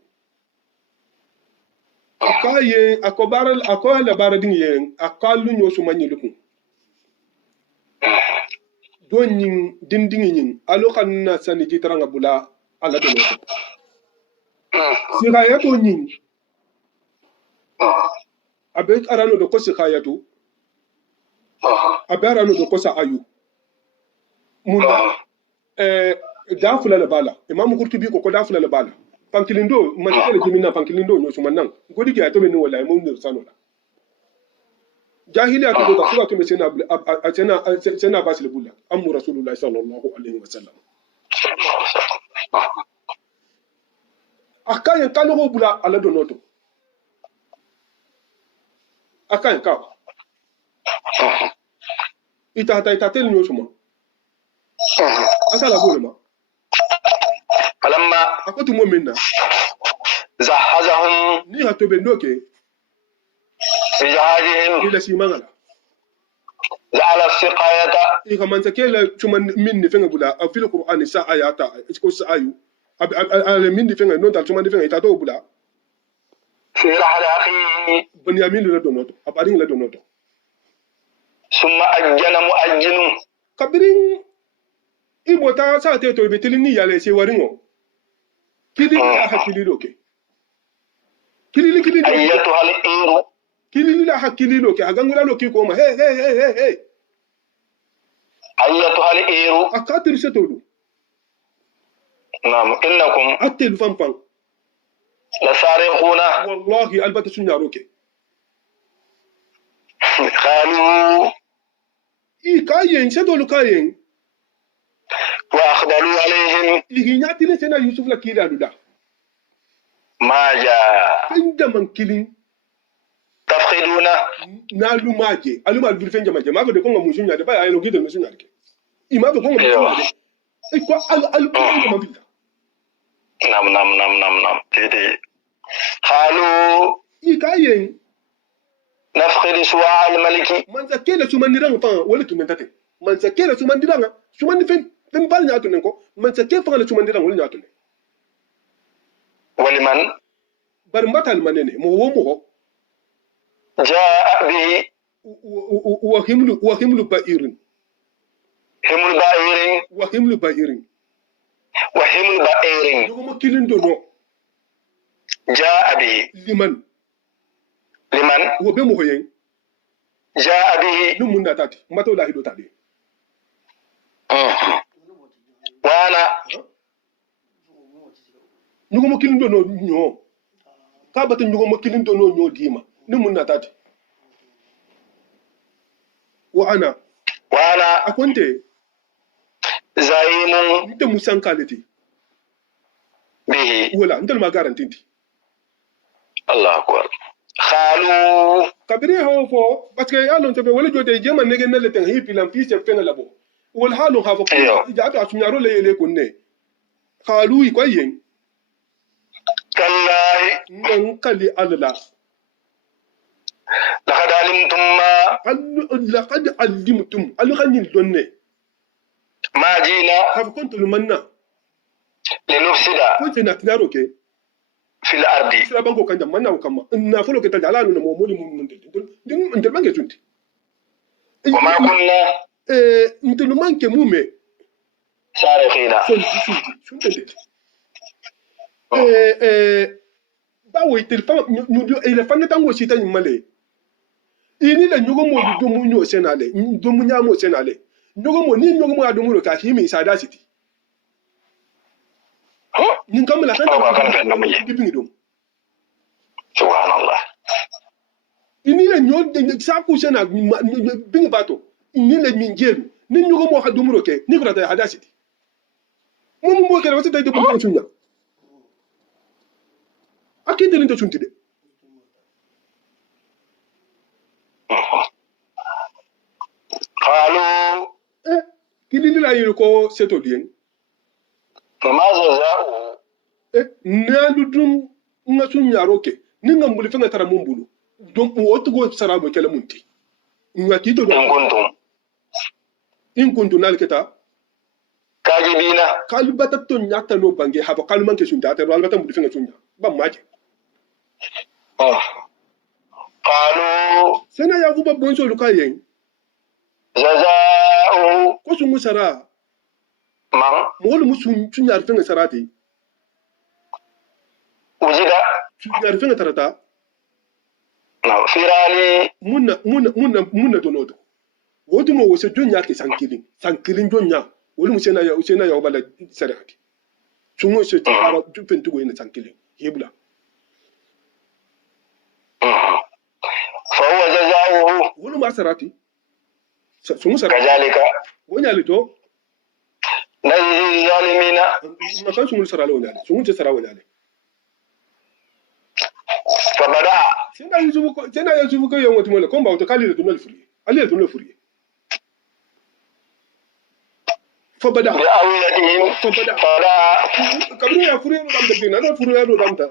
akaye akola bara din yen akalu nyo sumanyi lukun don yin dindin yin alokan na sani jitaranga bula ala do noto sikayato yin abe arano do ko sikayato abe arano do ko sa ayu muna dafula la bala imam kurtubi ko dafula la bala pankilindo masikele jimina pankilindo nyo sumanan godi ke ato meni wala mo ndir sanola jahiliya to da suka to sena basil bulla ammu rasulullahi sallallahu alaihi wasallam akayen kalogo bula ala do noto akayen ka ita tel nyo suma asala bolema falamma akotu mo minna zahazahum ni hatobe ndoke bijahadihim ila simangala ja'ala siqayata ika man sakela tuma minni fenga bula fil qur'an sa ayata ko sa ayu ala minni fenga non ta tuma fenga ita to bula fi rahli akhi bunyamin la donoto abadin la donoto summa ajjana muajjinun kabirin ibota sa te to betilini yale se waringo kili la hakili loke kili ayyatu hal iru kili la hakili loke agangula loke ko ma hey ayyatu hal iru akatir se todo nam innakum atel fanfan la sariquna wallahi albata sunya roke qalu kayen se do kayen wa akhbaru alayhim ihinyati ne sena yusuf la kila duda maja inda man kilin tafkhiduna na lumaje aluma dul fenja maje ma de ko ngam sunya de ba ay no gidel no sunya de ima be ko ngam sunya de e ko al ma bilda nam tede qalu kayen nafkhid suwa al maliki man zakela sumandiranga fa wala tumentate man zakela sumandiranga sumandi fen bal nyaatu nen ko man zakela fa la sumandiranga wala nyaatu ne waliman bar mbatal manene mo wo mo jaa bihi wa himlu ba'irin himul ba'irin wa himlu ba'irin yogo mo kilindo no jaa bihi liman wo be mo hoyen jaa bihi numun natati mato la hido tadi wana yogo mo kilindo no nyo ka bata yogo mo kilindo no nyo dima numun natati wana akonte zaimun nte musan kaleti bihi wala ntel ma garantinti Allah akbar khalu kabiri ho fo parce que alon tebe wala jote jema nege nele ten hipi lam fi se fenga labo wal halu ha fo ja to asunyaro le yele kunne khalu ko yen kallahi nan kali alla laqad alimtum alu khanil donne ma jina ha kuntu manna linufsida ko tena tinaro ke fil ardi sira banko kanja manna ko kama na folo ke tala no mo moli mun din ndel bange tunti wa ma kunna ndel manke mume sariqina sunti bawo telefon ñu ele fanne tango sita ñu male ini la ñugo mo du mu ñoo senale do mu ñamo senale ñugo mo ni ñugo mo adu mu ka himi sada city ni kam la kan di bingi dum subhanallah ini la ñoo de sa ku sena bingi bato ini la min jelu nin nyugo mo hadumuro ke ni kula ta hadasiti mum mo ke wata dai dum ko sunya akinde ni to sunti de قالوا kidini la yiri ko seto dien فما جزاؤه nalu dum nga sunya roke ni ngam buli fenga tara mum bulu donc o tugo sarabo kala munti ngati to do إن كنتم in kuntu nal keta كاذبين kalbata to nyata no bange haba kalman ke sunta ta albata buli fenga sunya ban maje قالوا sena ya kuba bonso lukayen جزاؤه ko sungu sara من mol musun sunya fenga sarati وجد sunya fenga tarata في رالي munna donodo wotu mo wose dunya ke sankilin dunya wolu musena ya bala sarati sungu se tara dupen tugo ina sankilin hebla فهو جزاؤه wolu ma sarati sungu sarati كذلك wonya lito نجزي الظالمين makan sungu sarala wonya sungu te sarala wonya فبدأ sena yusufu ko yon wotu mo le komba wotu kali le tunol furi ali le tunol furi fabada بأويتهم فبدأ. فبدأ kabru ya furi no dam de na furi ya do dam ta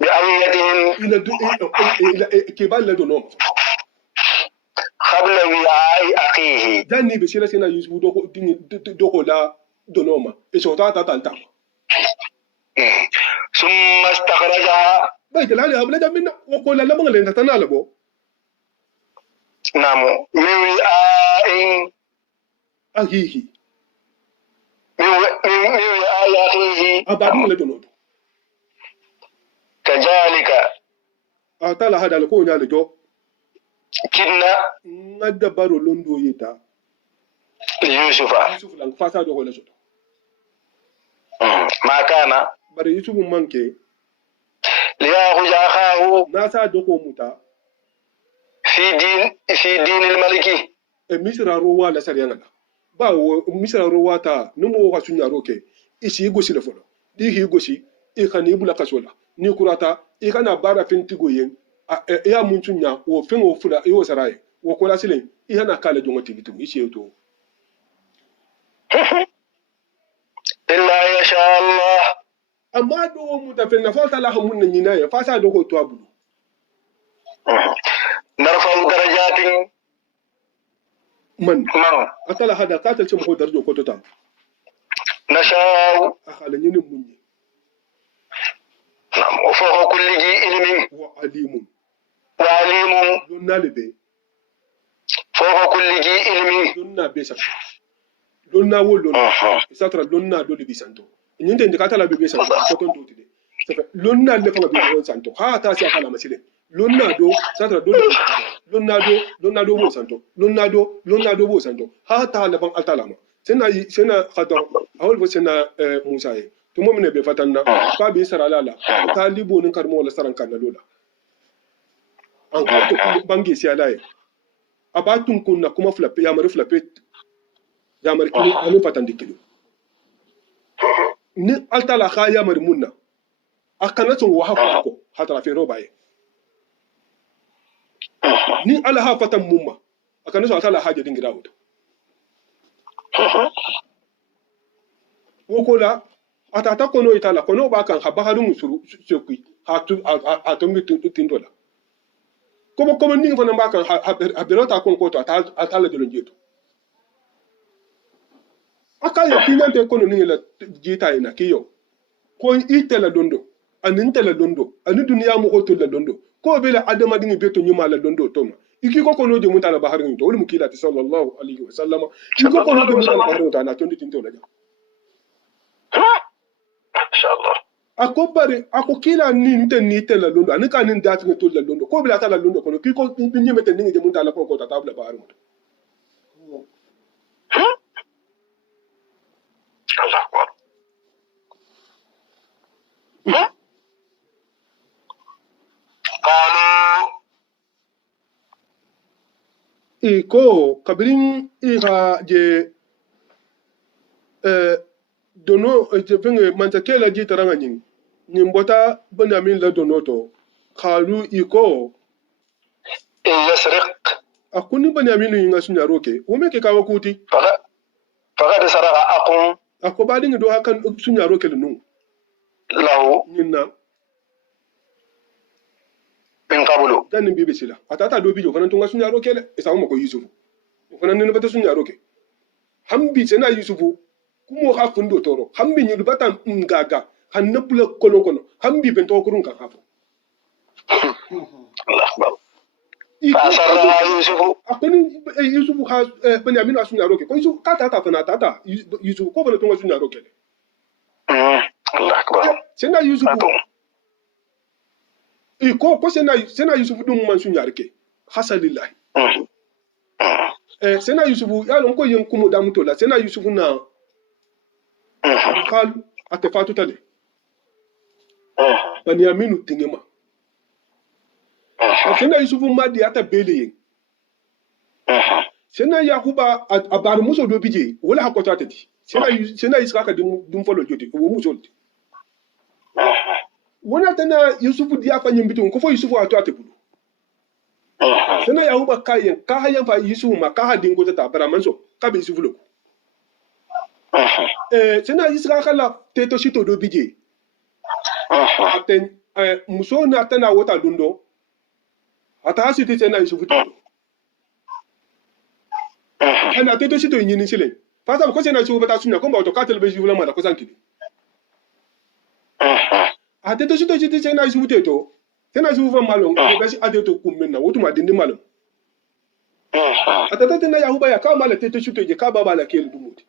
بأويتهم ila kebal le do no قبل وعاء أخيه danni be sena yusufu do ko la do no ma e so ta ثم استخرجها bai da lali habla da minna wa ko la lamang le ta na labo نعم من وعاء ahihi من وعاء أخيه abadu le do no كذلك atala hada le ko nya le do كنا ngadda baro londo yita ليوسف yusuf lang fasa do ko le so ما كان bare yusuf manke ليأخذ أخاه na sa do ko muta في دين الملك e misra ruwa la sariya ngala ba wo misra ruwa ta numo ka sunya roke isi gosi le folo di hi gosi e kan ibula kasola ni kurata e kana bara fentigo yen ya mun sunya wo fen wo fula e wo saraye wo ko la silen e hana kala jongo tigitu isi to إلا يشاء الله amma do wo muta fen na falta la hamun ni na ya fasa do ko to abulu نرفع درجات man من atala hada katal ce mo darjo ko tota نشاء akhala nyini munni وفوق كل ذي علم wa alimun وعليم don nalibe فوق كل ذي علم don na be sa don na wo don satra don na do libi santo nyinde ndika tala be santo ko ton to tide safa lon na le fanga be won santo ha ta sia kala masile lon na do satra do lon na do bo santo lon na do bo santo ha ta le ban altala ma sena khadar awol fo sena musa ye to mo mine be fatanna fa be sarala la ta libo nin karmo wala saran kan lola an ko to bangi sia laye abatun kunna kuma flape ya mari flape ya mari kilo anu fatandi kilo ni altala kha ya mari munna akana tun wa hako ko hatara fe robaye ni ala ha fatan mumma akana so altala haje dingira wuto wokola atata kono itala kono ba kan haba hadu musuru sokui hatu atombi tindola komo ningi fana ba kan habirota kon ko to atala de lonjeto akaya kinyante kono ningi la jita ina kiyo ko itela dondo anin tela dondo ani duniya mo ko to la dondo ko bela adama dingi beto nyuma la dondo to ma iki ko kono je mutala bahar ngi to wol mukila sallallahu alaihi wasallam iki ko kono je mutala bahar ngi to na tondi tinto la ما شاء الله ako bari ako kila ni nte ni tela londo ani ka ni dati ngi to la londo ko bela tala londo kono ki ko nyemete ningi je mutala ko ta tabla bahar ngi الله أكبر قالوا iko kabirin ira je dono je fenge mantakela ji taranga nyin bota Benyamin la dono to khalu iko يسرق akuni Benyamin yinga sunya roke wome ke kawo kuti فقد سرق أخ akobadi do hakan sunya roke nu له nyinna من قبل dan bibe sila atata do bijo fanan tunga sunya roke le isa mo ko yusufu fanan ne bata sunya roke hambi sena yusufu kumo ha fundo toro hambi nyu bata ngaga hanne pula kono kono hambi ben to kurun kan hafo الله أكبر فأسرها يوسف akoni yusufu ha Benyamin asunya roke ko yusufu kata ta fana tata yusufu ko fana tunga sunya roke le الله أكبر sena yusufu ko sena yusufu dum man sunya roke hasalillahi sena yusufu ya lon ko yen kumu damuto la sena yusufu na khal atefatu tale Benyamin tingema sena yusufu madi ata bele yen sena yakuba abar muso do bije wala hakota tati sena iskaka dum folo joti wo muso wona tana yusufu dia fa nyimbitu ko fo yusufu ato atebulu sena yakuba kayen ka hayan fa yusufu ma ka hadin ko tata bara manso ka be yusufu lo sena iskaka la teto shito do bije aten muso na tana wota lundo ata hasiti sena yusufu to hana teto shito nyini sile fasa ko sena yusufu bata sunya ko ba to katel be yusufu la mala ko sankili teto shito shito sena yusufu teto sena yusufu fa malon ko gashi ateto kummenna wotuma dindi malon atata tena yahuba ya ka mala teto shito je ka baba la kelu dumuti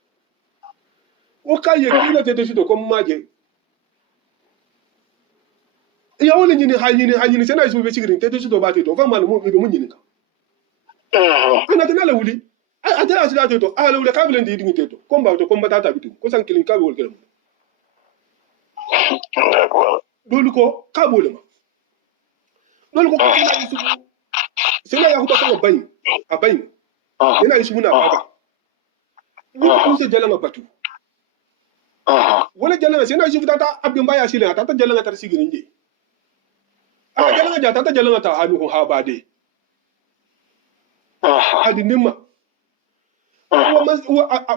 o ka ye kila teto shito ko maje ya wole nyini hanyini sena yusufu be sigirin teto shito ba teto fa malon mo be mun nyini ka ana tena la wuli atela asila teto ala wuli ka belen di dingi teto ko mba to ko mbata ta bitu ko sankilin ka be wol kelen dolu ko ka bole ma dolu ko sena yahuba fa bayin abayin sena yusufu na baba ko se jalanga batu wala jalanga sena yusufu tata abin baya sile tata jalanga tar sigirin je aka jalanga ja tata jalanga ta hanu ko ha bade adi nimma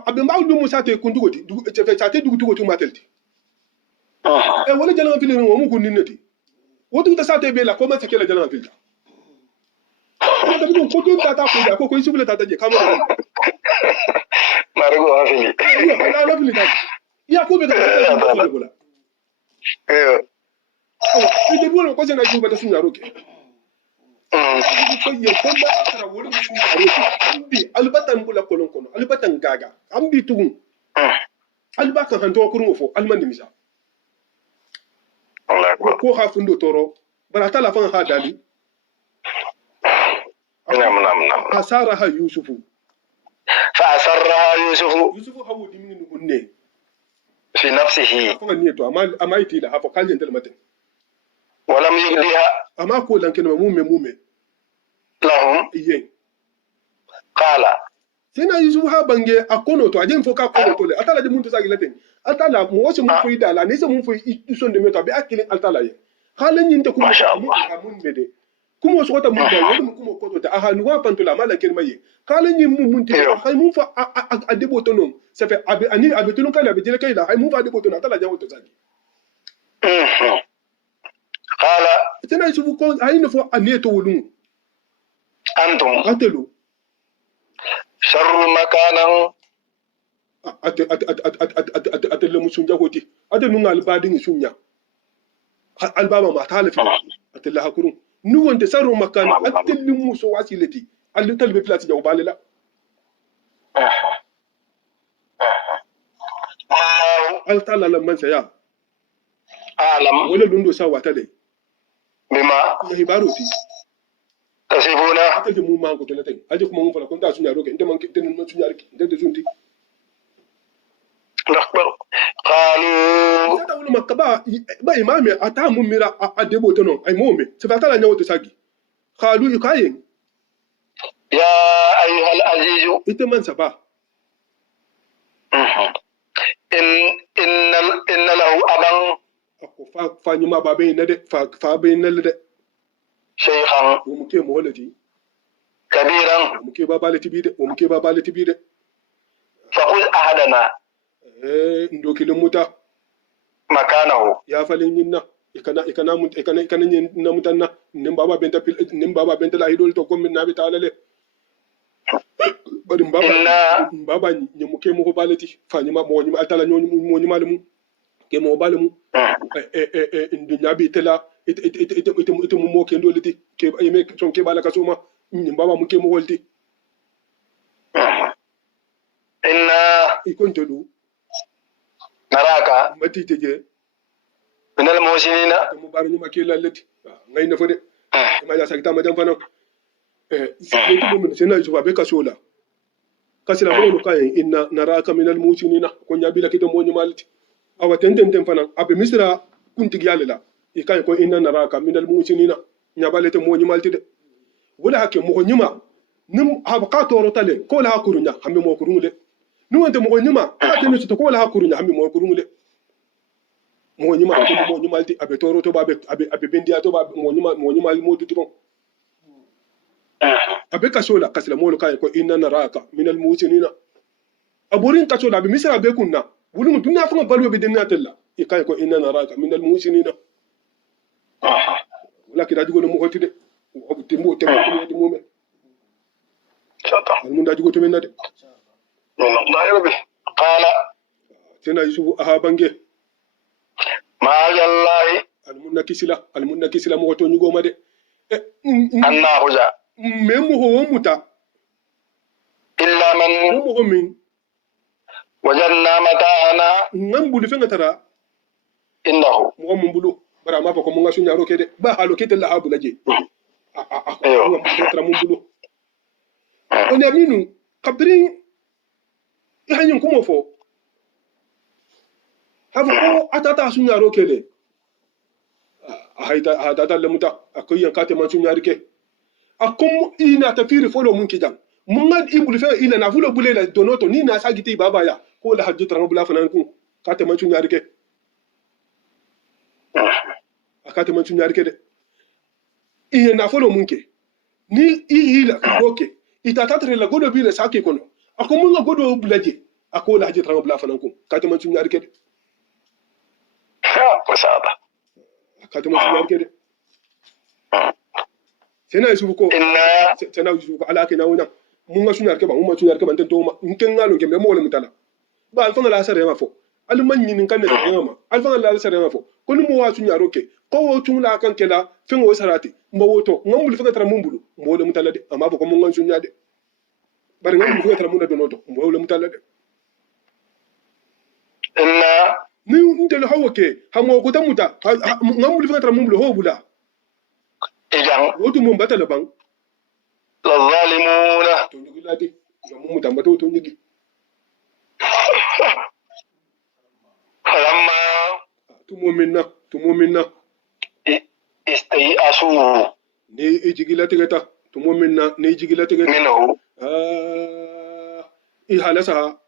abin ba du musa te kundugoti te te dugutugoti matelti wala jalanga filin wo mu kunninati wotu ta sate bela ko ma take la jalanga filta da dum ko dum tata ko da ko yusufu la tata je kamo margo afili ala fili ta ya ko be ta ko bola de bola ko sena yusufu ta sunya roke ko ye ko ba tara wala sunya roke ambi albatan bula kolon kono albatan gaga ambi tugun albaka hanto kurun fo almandi misa ko ha fundo toro barata la fan ha dali نعم asaraha yusufu فأسرها يوسف hawo dimini kunne في نفسه fa ni to ama iti la hafa kaljen del matin ولم يبدها ama ko lan kenema mume لهم iye قال sena yusufu ha bange akono to ajen fo ka kono to le atala de muntu sagi latin atala mo wose mun fuyi dala ne se mun fuyi sonde meto be akilin atala ye halan yinte kuma mun mede kuma so ta mun ba wani kuma ko to aha ni wa pantula mala ken maye halan yin mun te hay mun fa a debo to non ça fait abi tulun kala be jele kay la hay mun fa debo to atala jawo to sagi قال sena yusufu ko hay ne fo aneto wolun أنتم atelo شر مكانا atelle musunja hoti ate nunga albadin sunya albaba ma ta lafi atelle hakurun nu wonte saru makana atelle muso wasilati allu talbe plati jaw balela al tala lamman saya أعلم wala lundo sa watale بما ya hibaroti تصفون atelle mu mango to latin aje kuma mun fala kon ta sunya roke inde man kitten non sunya riki inde junti أكبر قالوا sata wala makaba ba imame ata mun mira adebo to non ay mome se fatala nyawo to sagi khalu yukayen ya ayyuhal azizu ite man saba inna lahu aban ako fa nyuma babe na de fa be na de shaykhan wo muke mo holati kabiran wo muke baba lati bi de wo muke baba lati bi de faqul ahadana ndokilin muta makanahu ya falin yinna ikana yin na mutanna nin baba benta la hidol to gomin nabi taala le bari baba ni muke mo balati fa nyuma mo nyuma altala mo nyuma le mu ke mo bale mu ndu nyabi tela ite mo ke ndoliti ke ayme son ke bala kasuma ni baba muke mo holti inna ikontolu naraka mati teje minal musinina mo bar nyuma ke lalati ngay na fo de ma ja sakta ma jam fana sibeti mo min sena juba be kasola kasila mo kay inna naraka minal musinina ko nyabi la kito mo nyumalti awa tenten fana abe misra kunti yalla ikay ko inna naraka minal musinina nyabalete mo nyumalti de wala hake mo nyuma nim habqa toro tale ko la hakurunya hambe mo kurungle ni wonte mo nyuma ka tenu to ko la hakurunya hambe mo kurungle mo nyuma ko mo nyumalti abe toro to babe abe bendia to babe mo nyuma mo tutron abe kasola kasla mo kay ko inna naraka minal musinina aborin kasola abe misra be kunna wulu mun dunya fa balwe be denna tella ikay ko inna naraka minal musinina wala ki dajugo mo hoti de tembo de mo me shata mun dajugo to men na de Allah ya rabbi qala tena yusufu aha bange ma jallahi almunna kisila mo to nyugo ma de anna huja memu ho muta illa man mo min wajanna mata'ana ngambulu fenga tara innahu mo mun bulu bara ma fa ko mo ngasu nyaro kede ba halo kede la habu laje ayo tara mun bulu on aminu kabrin hanyin kuma fo hafa ko atata sun yaro kede hada lamuta akoy yankate man sun yarike akum ina tafiri folo mun kijan mun ga ibul fe ila na fulo bulela donoto ni na sagiti baba ya ko la hajju tara bula fanan ku kate man sun yarike akate man sun yarike de iya na folo mun ke ni ihila roke ita tatre la godo bi le sake kono akum mun ga godo bulaje akola hajju tara bula fanan ku kate man sun yarike de wasaba kate man sun yarike de sena yusufu ko sena yusufu ko ala ke na wona mun ga sunyar ke ba mun ma sunyar ke ban tanto ma nken ngalo ke me mo le mutala ba alfa la sare ma fo alman yin kan ne sare ma alfa la sare ma fo ko ni mo wa sunyaro ke ko wo tun la kan ke la fen wo sarati mbo woto ngambul fe tara mun bulu mo le mutala de amma ko mun ngan sunya de bari ngambul fe tara mun de noto mo le mutala de inna ni ndel hawo ke hamo ko tamuta ngambul fe tara mun bulu ho bula ijan wotu mun batala bang la zalimuna to ngi ladi mun mutamba to ngi falamma tumo minna istayasu ne ijigila tigata tumo minna ne ijigila tigata minhu i halasa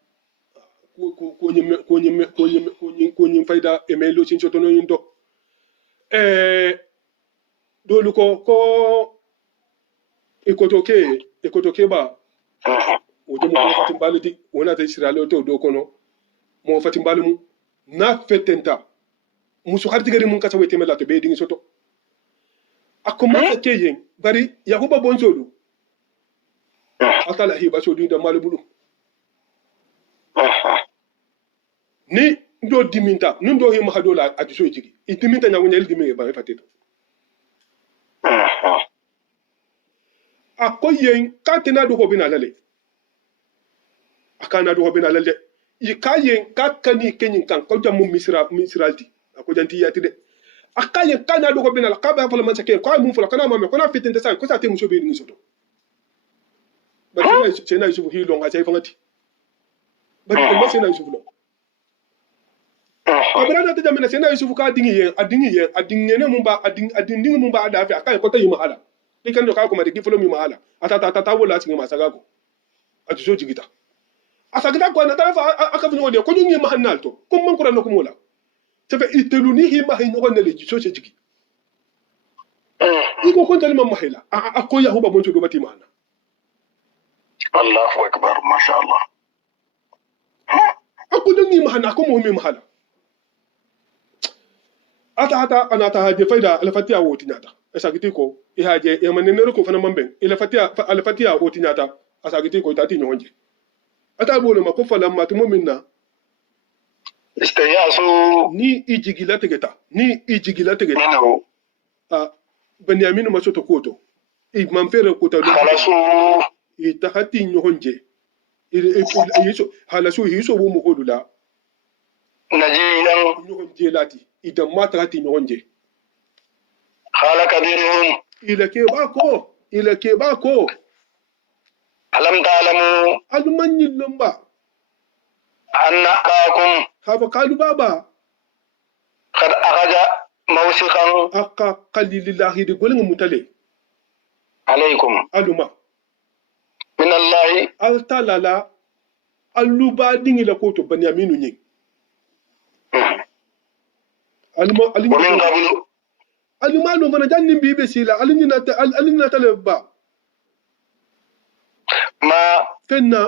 ko nyim fayda e melo sin sotono yindo dolu ko ikotoke ba woto mo fatim balati wona ta israel to do kono mo fatim balum na fetenta musu hartigari mun kasa wete mela to be dingi soto akoma sa keyen bari yakuba bonsodu atala hiba sodu da malubulu ni ndo diminta ndo hima hadola ajiso jigi itiminta nya wonya dimi ba fatito akoyen katina do ko bina lale akana do ko bina lale ikayen kakani kenyin kan ko jamu misralti ako janti yati de akayen kana do ko bina la kaba fa la man sake ko mun fula kana mame ko na fitente sa ko sa te muso be ni soto ba sena yusufu hilo nga sai fangati ba ko sena yusufu lo abrada ta jamina sena yusufu ka adingi yen ne mun ba adingi mun ba da fi akayen ko ta yi mahala dikan do ka ko ma de gifolo mi mahala ata wala tinga masaga ko atu so jigita asagita ko na tarafa aka fini wode ko nyingi mahannal to ko man kuran ko mola tafa iteluni hi mahin ko ne le so se jigi iko ko tal mam mahila ko yahuba mon to do bati mahana Allahu akbar masha Allah ko nyingi mahana ko mo mi mahala ata anata haje faida alfatiya woti nyata asagiti ko ihaje e manene ko fana mamben alfatiya woti nyata asagiti ko tati nyonje ata bolo ma ko fala ma tumo minna istayasu ni ijigila tegeta minhu Benyamin masoto koto i manfere kota khalasu i tahati nyonje yiso halasu hiso bo mo kodula najiyan nyonje lati idan ma tahati nyonje khala kabirhum ila ke bako alam ta'lamu almanyi lomba anna akakum haba kalu baba qad akhadha mawsiqan akka qalilillahi de golnga mutale alaykum aluma min Allah altalala aluba dingila koto Benyaminu nyi aluma wa min qablu aluma no fana jannin bibe sila alinina taleba ma fenna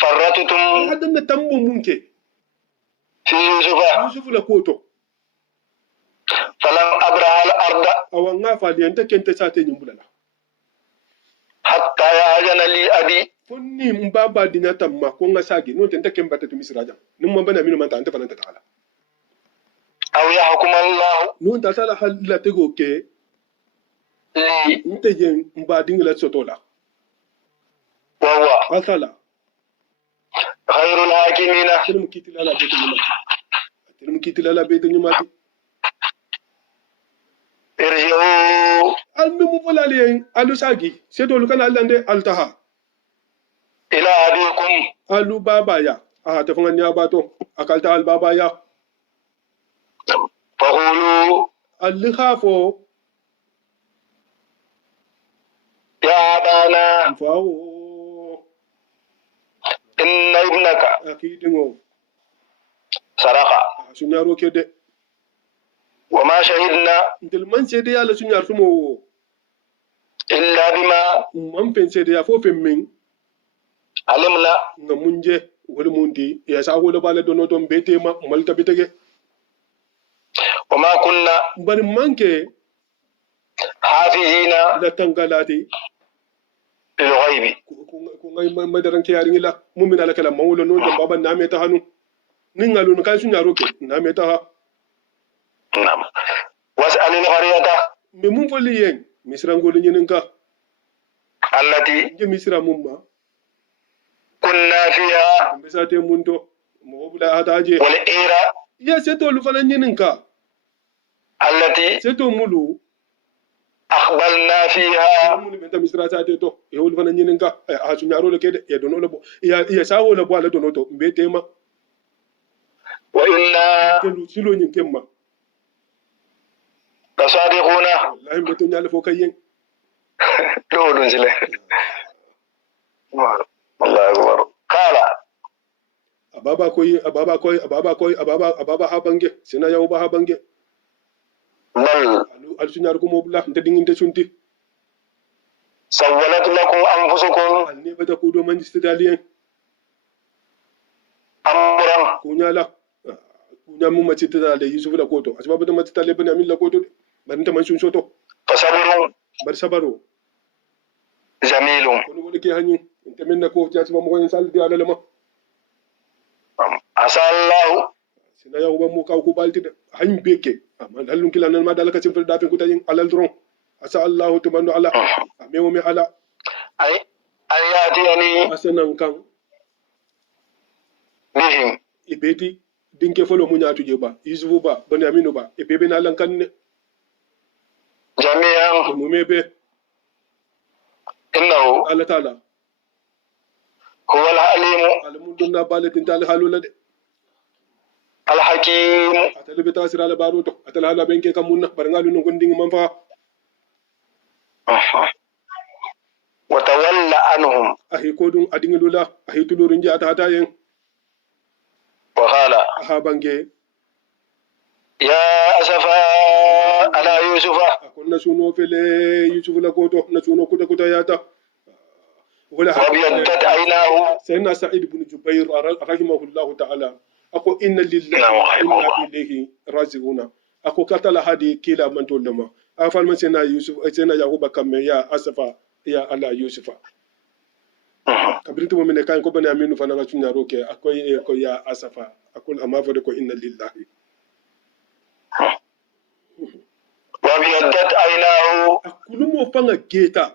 farratutum hadanna tambo munke fi yusufa yusuf la koto falam abraha al arda awanga fali enta kente sate nyumbulala hatta ya'jana li abi fonni mbaba dinya tamma ko nga sagi no tenta kembata to misraja nim mo bana minu manta anta fananta taala aw yahkum Allah no ta sala halila tego ke li nte jen mba dingila sotola wa huwa asala khairul hakimina tilim kitilala beto nyumati irji'u almi mu fulali alu sagi seto lu kana allande altaha ila abikum alu baba ya ta fangan ya bato akalta al baba ya faqulu alli khafo ya abana fawo inna ibnaka akidingo saraqa sunyaro kede wa ma shahidna ntel man sede ya la sunyar sumo illa bima man pen sede ya fo femmin alimna nga munje wala mundi ya sa wala bala dono don betema malta bitege wa ma kunna bari manke hafizina la tangalati lil ghaibi ko ngay madaran ke yari ngila mumin ala kala mawlo no jam baba na meta hanu ningalu no kay sunyaro ke na meta ha nam was'al al qaryata me mum foli yen misra ngol nyenen ka allati je misra mumma kunna fiha mbesate mundo mo bula hataje wal ira ya seto lu fana nyenen ka allati seto mulu akhbalna fiha mulu benta misra sate to e wol fana nyenen ka a sunyaro le kede ya dono le bo ya sawo le bo ala dono to mbetema wa inna telu silo nyin kemma lasadiquna wallahi mbeto nyale fo kayen do dun sile wallahi akbar qala ababa habange sina yaw ba habange bal al sunyar ko mobla nte dinginte sunti sawwalat lakum anfusukum al ne bata ko do man istidalien amran kunyala kunyamu matita da yusuf la koto asbaba da matita le bani amil la koto bari ta man sun soto fasabrun bar sabaro jamilun kono wala ke hanyi inte minna ko tiati mo ko sal di ala lama asallahu sina yaw ba mo kaw ko balti de hany beke amma dalun kila nan ma dalaka sim da fe ko tayin alal dron asa allah tumandu ala amewo mi ala ay ayati yani asanan kan bihim ibeti dinke folo mu nyaatu je ba yusufu ba bani aminu ba ibebe na lan kan ne jami'an mu mebe innahu ala taala huwa al-alimu almundun na balatin tal halula de al-hakim atale beta sira la baruto atale hala benke kam munna barangalu no gonding man fa وتولى عنهم أهي كودون أدين لولا أهي تلورين جاء تاتاين وقال أهابانجي يا أسفا على يوسف أكون نسونو فيلي يوسف لكوتو نسونو كوتا كوتا ياتا وابيضت عيناه سيدنا سعيد بن جبير رحمه الله تعالى أكو إن لله وإنا إليه راجعون أكو كتل هذه كلا من تولما أفعل من سيدنا يوسف سيدنا يعقوب كم يا أسفا يا على يوسف kabiritu momene kan ko bani aminu fana nga tunya roke akoy ko ya asafa akul amafo de ko inna lillahi wa biyaddat aynahu akulumo fanga geta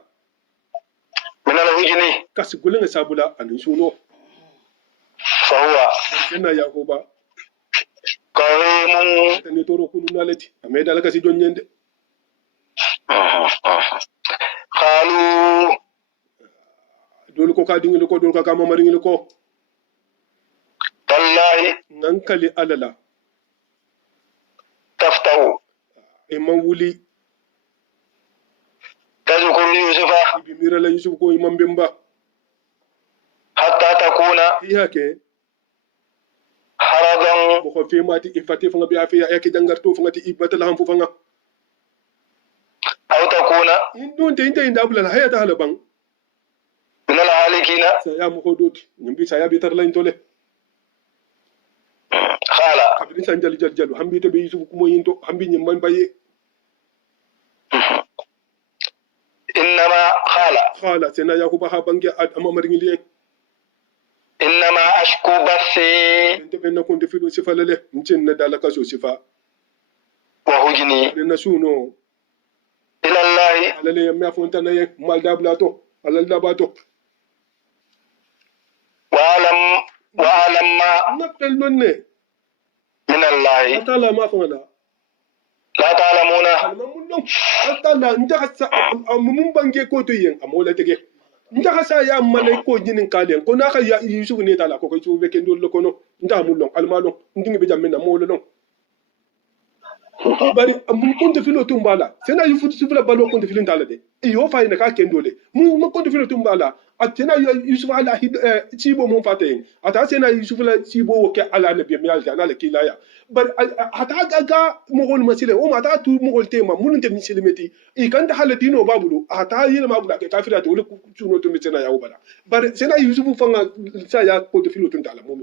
min alhujni kasigulenga sabula anin suno fahuwa sena yakuba qarimun tani toro kunu nalati ameda laka si jonyende qalu dolu ko ka dingil ko dolu ka mamaringil ko tallahi nankali alala taftahu e man wuli tazkuru yusufa bi mirala yusuf ko imam bemba hatta takuna yake haradan ko femati ifati fanga bi afiya yake jangarto fanga ti ibatala ham fanga aw takuna indon te inte inda bulala hayata halaban min alhalikina saya mo hodoti nyimbi saya bi tar lañ tole khala kabiri san jali jalu hambi te be yusuf ko mo yinto hambi nyimman baye innama khala sena yakuba ha bangi amma maringil innama ashku bathi ente benna ko defilo sifalale mcin na dalaka so sifa wa hujni na suno ila allahi alale yamma fonta na ye mal dablato alal dabato wa alam ma nakal nonne min allahi atala ma fona la ta'lamuna almamun no atala ndaka mun bange ko to yen amola tege ndaka sa ya malay ko jinin kalen ko naka ya yusuf ne tala ko yusuf be ken dol ko no nda mulon almalon ndingi be jamena molo non bari mun konta filo tumbala sena yusuf sifla balo konta filin tala de iyo fa ina ka ken dole mun konta filo tumbala atena yusuf ala cibo mun fate ata sena yusuf la cibo wo ke ala nabi mi alja na le kilaya bari hata ga mogol masile o mata tu mogol tema mun te misilmeti e kan ta haladino babulu hata yele mabula ke kafira to le kuno to mitena ya ubala bari sena yusuf fanga sa ya konta filo tumbala mum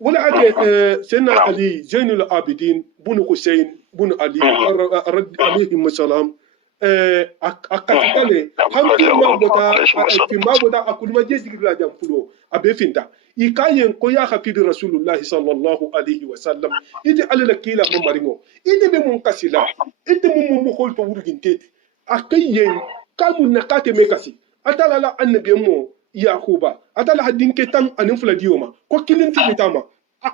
ولا عاد سيدنا علي زين العابدين بن حسين بن علي رد عليهم السلام akatale hamki mabota fi mabota akulma jesi la jam fulo abe finta ikayen ko ya hafidi rasulullah sallallahu alaihi wasallam ite alala kila mo maringo ite be mun kasila ite mun mo holto wurginteti akayen kamun nakate mekasi atala la annabi mo yakuba atala hadinke tan anin fuladioma ko kilin filitama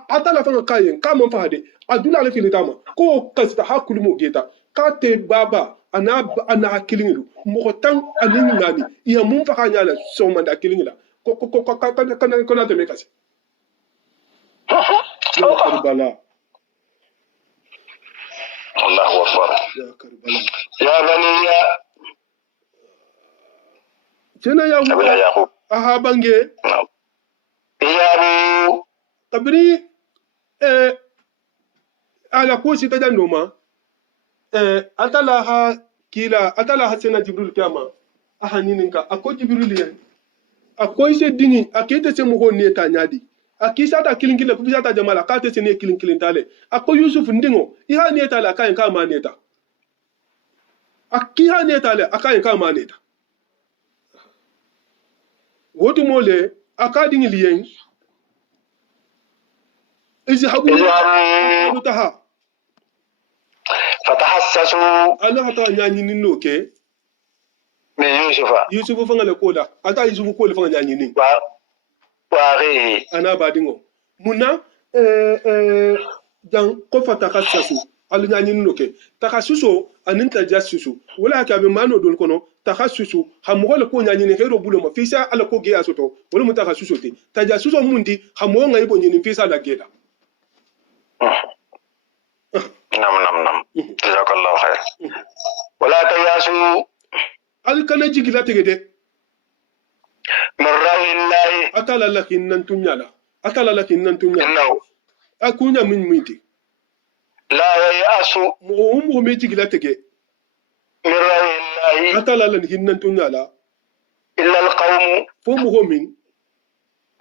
atala fanga kayen kama fahade adula la filitama ko kasta hakulu mo geta kate baba ana kilinglu mo tan anin ngani ya mun fa nyala so manda kilingla ko kana te mekasi ya karbala Allahu akbar ya karbala ya baniya jena ya yaqub aha bange iyabu kabiri ala ko si ta janoma atala ha sena jibril kama aha nininka ako jibril yen ako ise dingi akete se mo ne ta nyadi akisa ta kilinkile ku ta jamala ka te se ne kilinkilin tale ako yusuf ndingo iha ne ta la kayan kama ne ta akiha ne ta le akayan kama ne ta wodu mole akadingi liyen اذهبوا تها فتحسسوا الله تعالى ناني نوكي من يوسف فنغلا كولا اتا يوسف كولا فنغلا ناني واغيه انا بادينغو منا جان كوفا تخسسوا الله ناني نوكي تخسسوا ان تجسسوا ولا كابي مانو دول كونو تخسسوا حمغول كو ناني هيرو بولما فيسا على كو جيا سوتو ولا متخسسوا تي تجسسوا مندي حمو غايبو ني فيسا لا جيدا نعم جزاك الله خير ولا تياسوا alkana jigila tegede من روح الله atala lakin nan tunyala atala lakin nan tunyala إنه akunya min miti لا ييأس mo me jigila tege من روح الله atala lakin nan tunyala إلا القوم fo mo min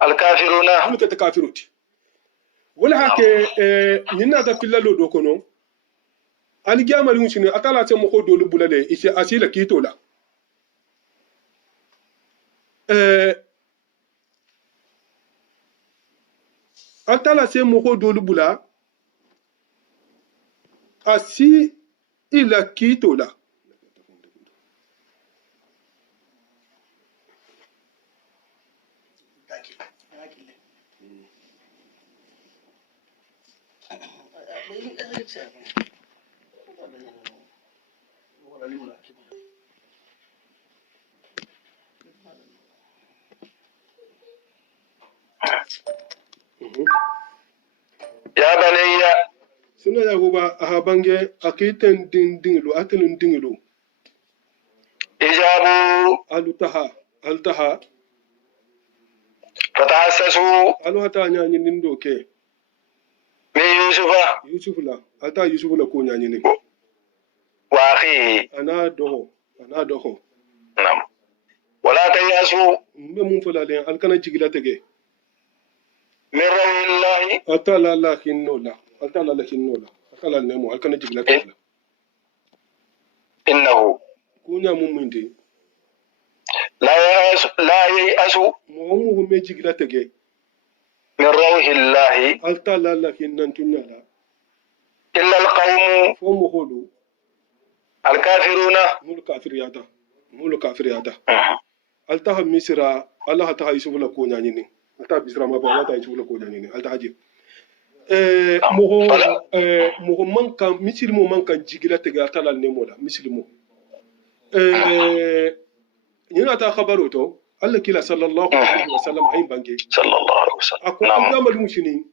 الكافرون hanu ta kafiruti wala hake nyina ta filalo do kono ali gamari mushini atala se mo ko do lu bulale ise asila kitola atala se mo ko do lu bula asi ila kitola يا بني sina yahuba ahabange akiten dinglu atenun dinglu إجابوا altaha فتحسسوا alu hata nyanyi nindo ke من يوسف yusuf la alta yusuf la ko nyanyi ni وأخيه ana doho نعم ولا تيأسوا mbe mun fola le alkana jigila tege من روح الله atala lakinnola akala nemo alkana jigila tege إنه kunya mun mindi لا ييأس mo me jigila tege من روح الله altala lakinnan tunyala إلا القوم fo mo holu الكافرون mulu kafiriyata altaha misira allah ta yusuf la ko nyanyi ni alta bisra ma ba allah ta yusuf la ko nyanyi ni alta haji mogo manka misilimo manka jigila tege atala nemo la misilimo ñina ta khabaro to allah kila sallallahu alaihi wasallam ay bange صلى الله عليه وسلم ako نعم jamal mushini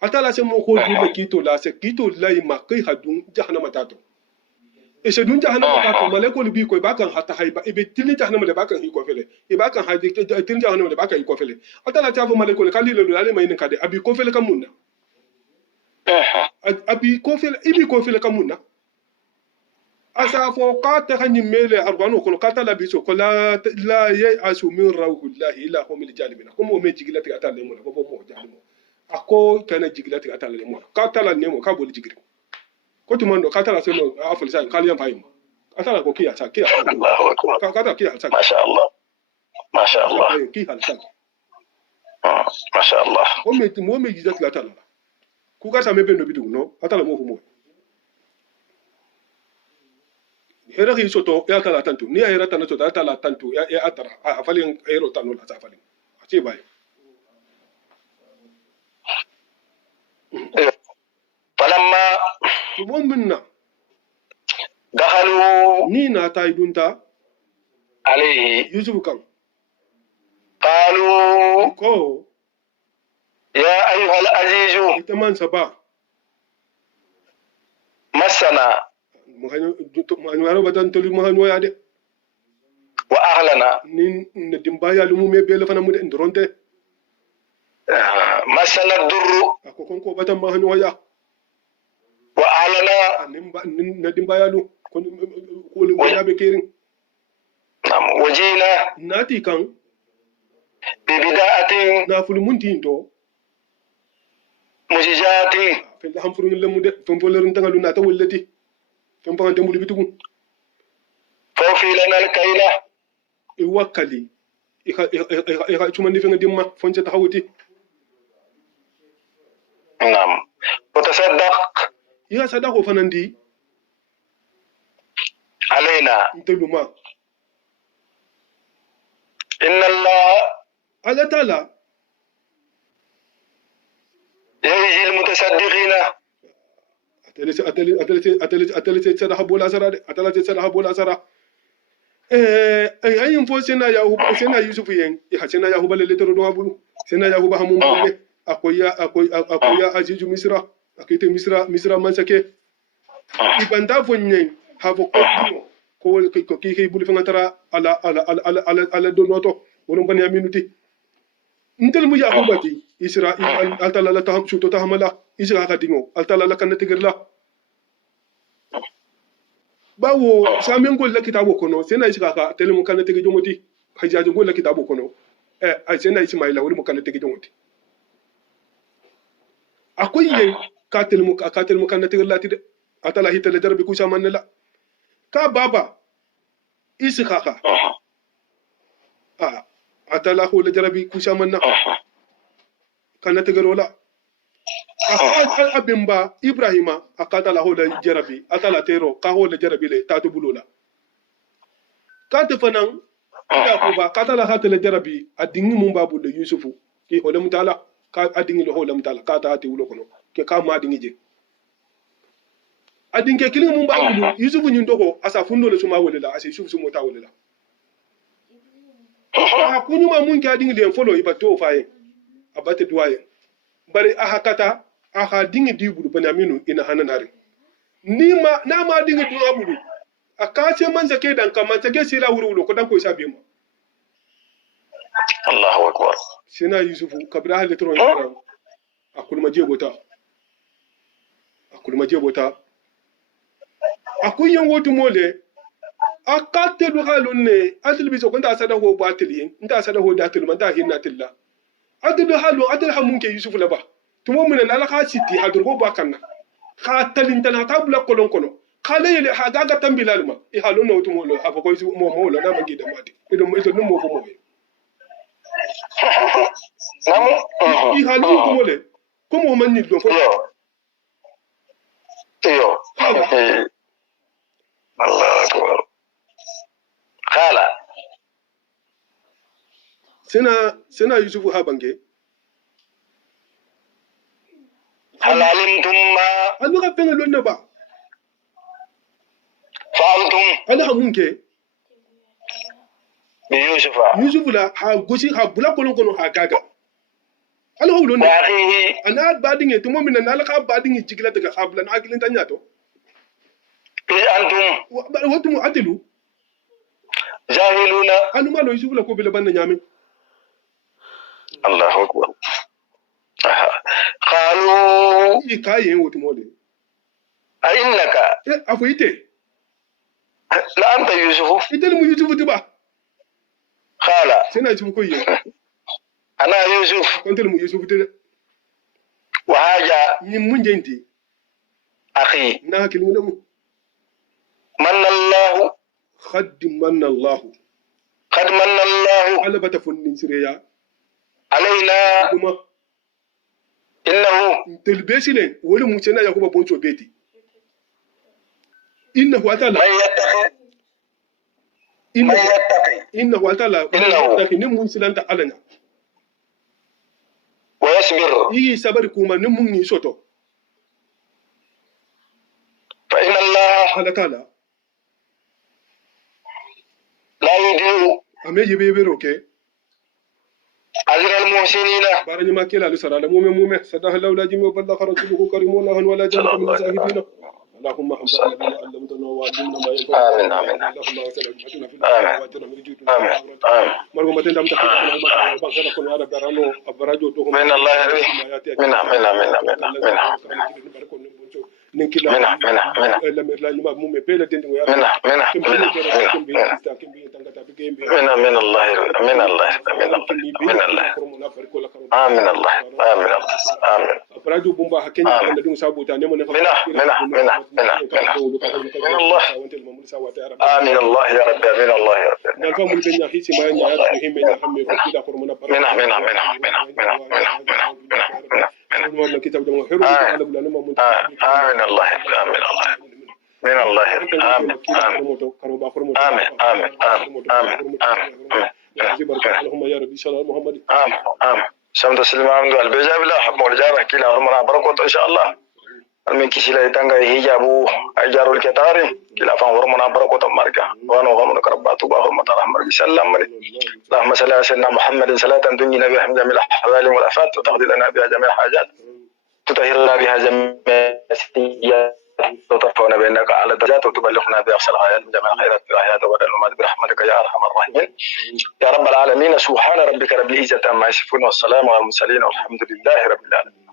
atala se mo ko dula kito la se kito lay ma kai hadun jahannama tato e se dun jahannama tato malako bi ko bakan hata hayba e be tilni jahannama le bakan hi ko fele e bakan ha tilni jahannama le bakan hi ko fele atala ta fo malako le kalile lo ale mayne kade abi ko fele kamunna abi ko fele ibi ko fele kamunna asa fo qata hani mele arbano ko qata la biso ko la asu min rawhillahi ila humil jalibina ko mo me jigilati ata le mo ko mo jalimo ako kana jigilati ata le mo qata la nemo ka boli jigiri ko to mando qata la seno afol sa kaliyan fayim ata la ko kiya sa kiya الله أكبر qata kiya sa ما شاء الله ما شاء الله kiya sa ما شاء الله mo me jigilati ata la ku ka sa me bendo bidu no ata la mo fumo hera hi soto ya tala tantu ni hera tana soto ya tala tantu ya atara a falin hero tano la sa falin a ce bai فلما tubon minna دخلوا ni na ta idunta عليه yusuf kan قالوا ko يا أيها العزيز ita man saba مسنا mu hanyo batan tolu mu hanyo ya de وأهلنا ni na dimbaya lumu me bele fana mu de ndronte مسنا الضر ako kon ko batan ma hanyo ya وأهلنا na dimbaya lu ko ko ya be kerin نعم وجينا nati kan ببداءة na fulmunti to مزجات fel ham furun lemu de fon folerin tangalu na ta wallati fon pa dembulu bitugun فوفي لنا الكيلة i wakali i cumandi fenga dimma fonce taxawuti نعم وتصدق iga sadako fanandi علينا nteluma إن الله ala tala يجزي المتصدقين atele sadaha bola sara de atala sadaha bola sara ayin fo sena yusuf yen sena yahuba le letero do habulu sena yahuba hamu mbe akoya azizu misra akite misra mansake ibanda fonye havo ko ki buli fanga tara ala donoto wala ban ya minuti ntel mu ya hubati israil altala la taham shuto tahamala isra ka dingo altala la kan tigirla bawo samen gol la kitabo kono sena isra ka tele mu kan tigi jomoti hajajo gol la kitabo kono ay sena ismaila wala mu kan tigi jomoti akoy ye ka tele mu kan tigirla ti atala hitale darbi ku samanna la ka baba isra atala ho la jarabi ku samanna kana tegerola abimba ibrahima akata la ho la jarabi atala tero ka ho la jarabi le tatu bulula kante fanan ida ko ba kata la hata la jarabi adingi mum babu de yusufu ki ho la mutala ka adingi lo ho la mutala ka ta ati wulo kono ke ka ma adingi je adinge kilin mum babu yusufu nyin dogo asa fundo le suma wolela asa yusufu sumo ta wolela kunyuma mun ka dingi le folo ibato faye abate duwaye bari ahakata aha dingi dibulu banaminu ina hananari nima na ma dingi duwa bulu akace man zake dan kama zake sila wuri ko dan ko isa bima Allahu akbar sina yusufu kabra hal tron yara akulma je bota akun wotu mole akate du halun ne adil biso kunta asada ho batili nta asada ho datil man ta hinna tilla adil halu adil hamun ke yusuf laba tumo mun na alaka siti hadur go bakanna khatalin tana tabla kolon kono khale yele hagaga tambilal ma I halun no tumo lo afa ko mo lo na mangi da mate ido no mo fo mo namu I halun tumo le ko mo man ni do fo yo Allah akbar khala sena yusufu habange hal alimtum ma anu ka penga lonna ba fa'altum ana hamunke bi yusufa la ha gosi ha bula kono ha gaga ala ho lonna akhihi ana badinge to momina na alaka badinge jigila daga habla na agilin tanya to antum watu mu adilu jahiluna anu malo yusufu la ko bele banna nyame Allahu akbar qalu ikaye watu mole a innaka afu ite la anta yusufu ite mu yusufu tiba qala sena yusufu ko yi ana yusuf kontel mu yusufu tede wa haja ni mun jenti akhi na hakil mu manna Allah qad manna Allah ala bata funnin sireya alaina duma innahu telbesile wala mu cena yakuba boncho beti innahu atala innahu atala ni mun silanta alanya wa yasbir yi sabari kuma ni mun ni soto fa inna Allah ala kala la yudiu ame yebe roke ajra al-muhsinina barani ma kila lusara la mume sadaha laula jimi balla kharatuhu karimuna wala jannatu min zahidina اللهم انفعنا بما علمتنا وعلمنا ما ينفعنا آمين اللهم وسلم في واتنا من جود مرغو متين دام تخيل ما بان كون يا رب رانو ابراجو تو من الله أفرادو بومبا حكينا عند دون سابوتا نمنا من الله آمين الله يا رب آمين الله يا رب نالفا من بين حيسي ما ينيا رب هم بين هم كده كرمنا والله كتاب ده محرم على بلا نما من آمين الله آمين الله من الله آمين آمين آمين آمين آمين اللهم يا ربي صلى الله محمد آمين آمين سمد سلمان قال بجاب الله حب مرجع كلا ورمنا بركوت إن شاء الله من كسيلا يتانغا هيجابو أجارو الكتاري كلا فان ورمنا بركوت مرجع وانا وهم كرباتو باهم مطرح مرجع سلام عليك اللهم صل على سيدنا محمد صلاة تنجينا بها من جميع الأحوال والآفات وتقضي لنا بها جميع الحاجات تطهرنا بها جميع ترفعنا بأنك على درجات وتبلغنا بأقصى الغايات من جميع الخيرات في الحياة والممات برحمتك يا أرحم الراحمين يا رب العالمين. سبحان ربك رب العزة عما يصفون والسلام على المرسلين والحمد لله رب العالمين.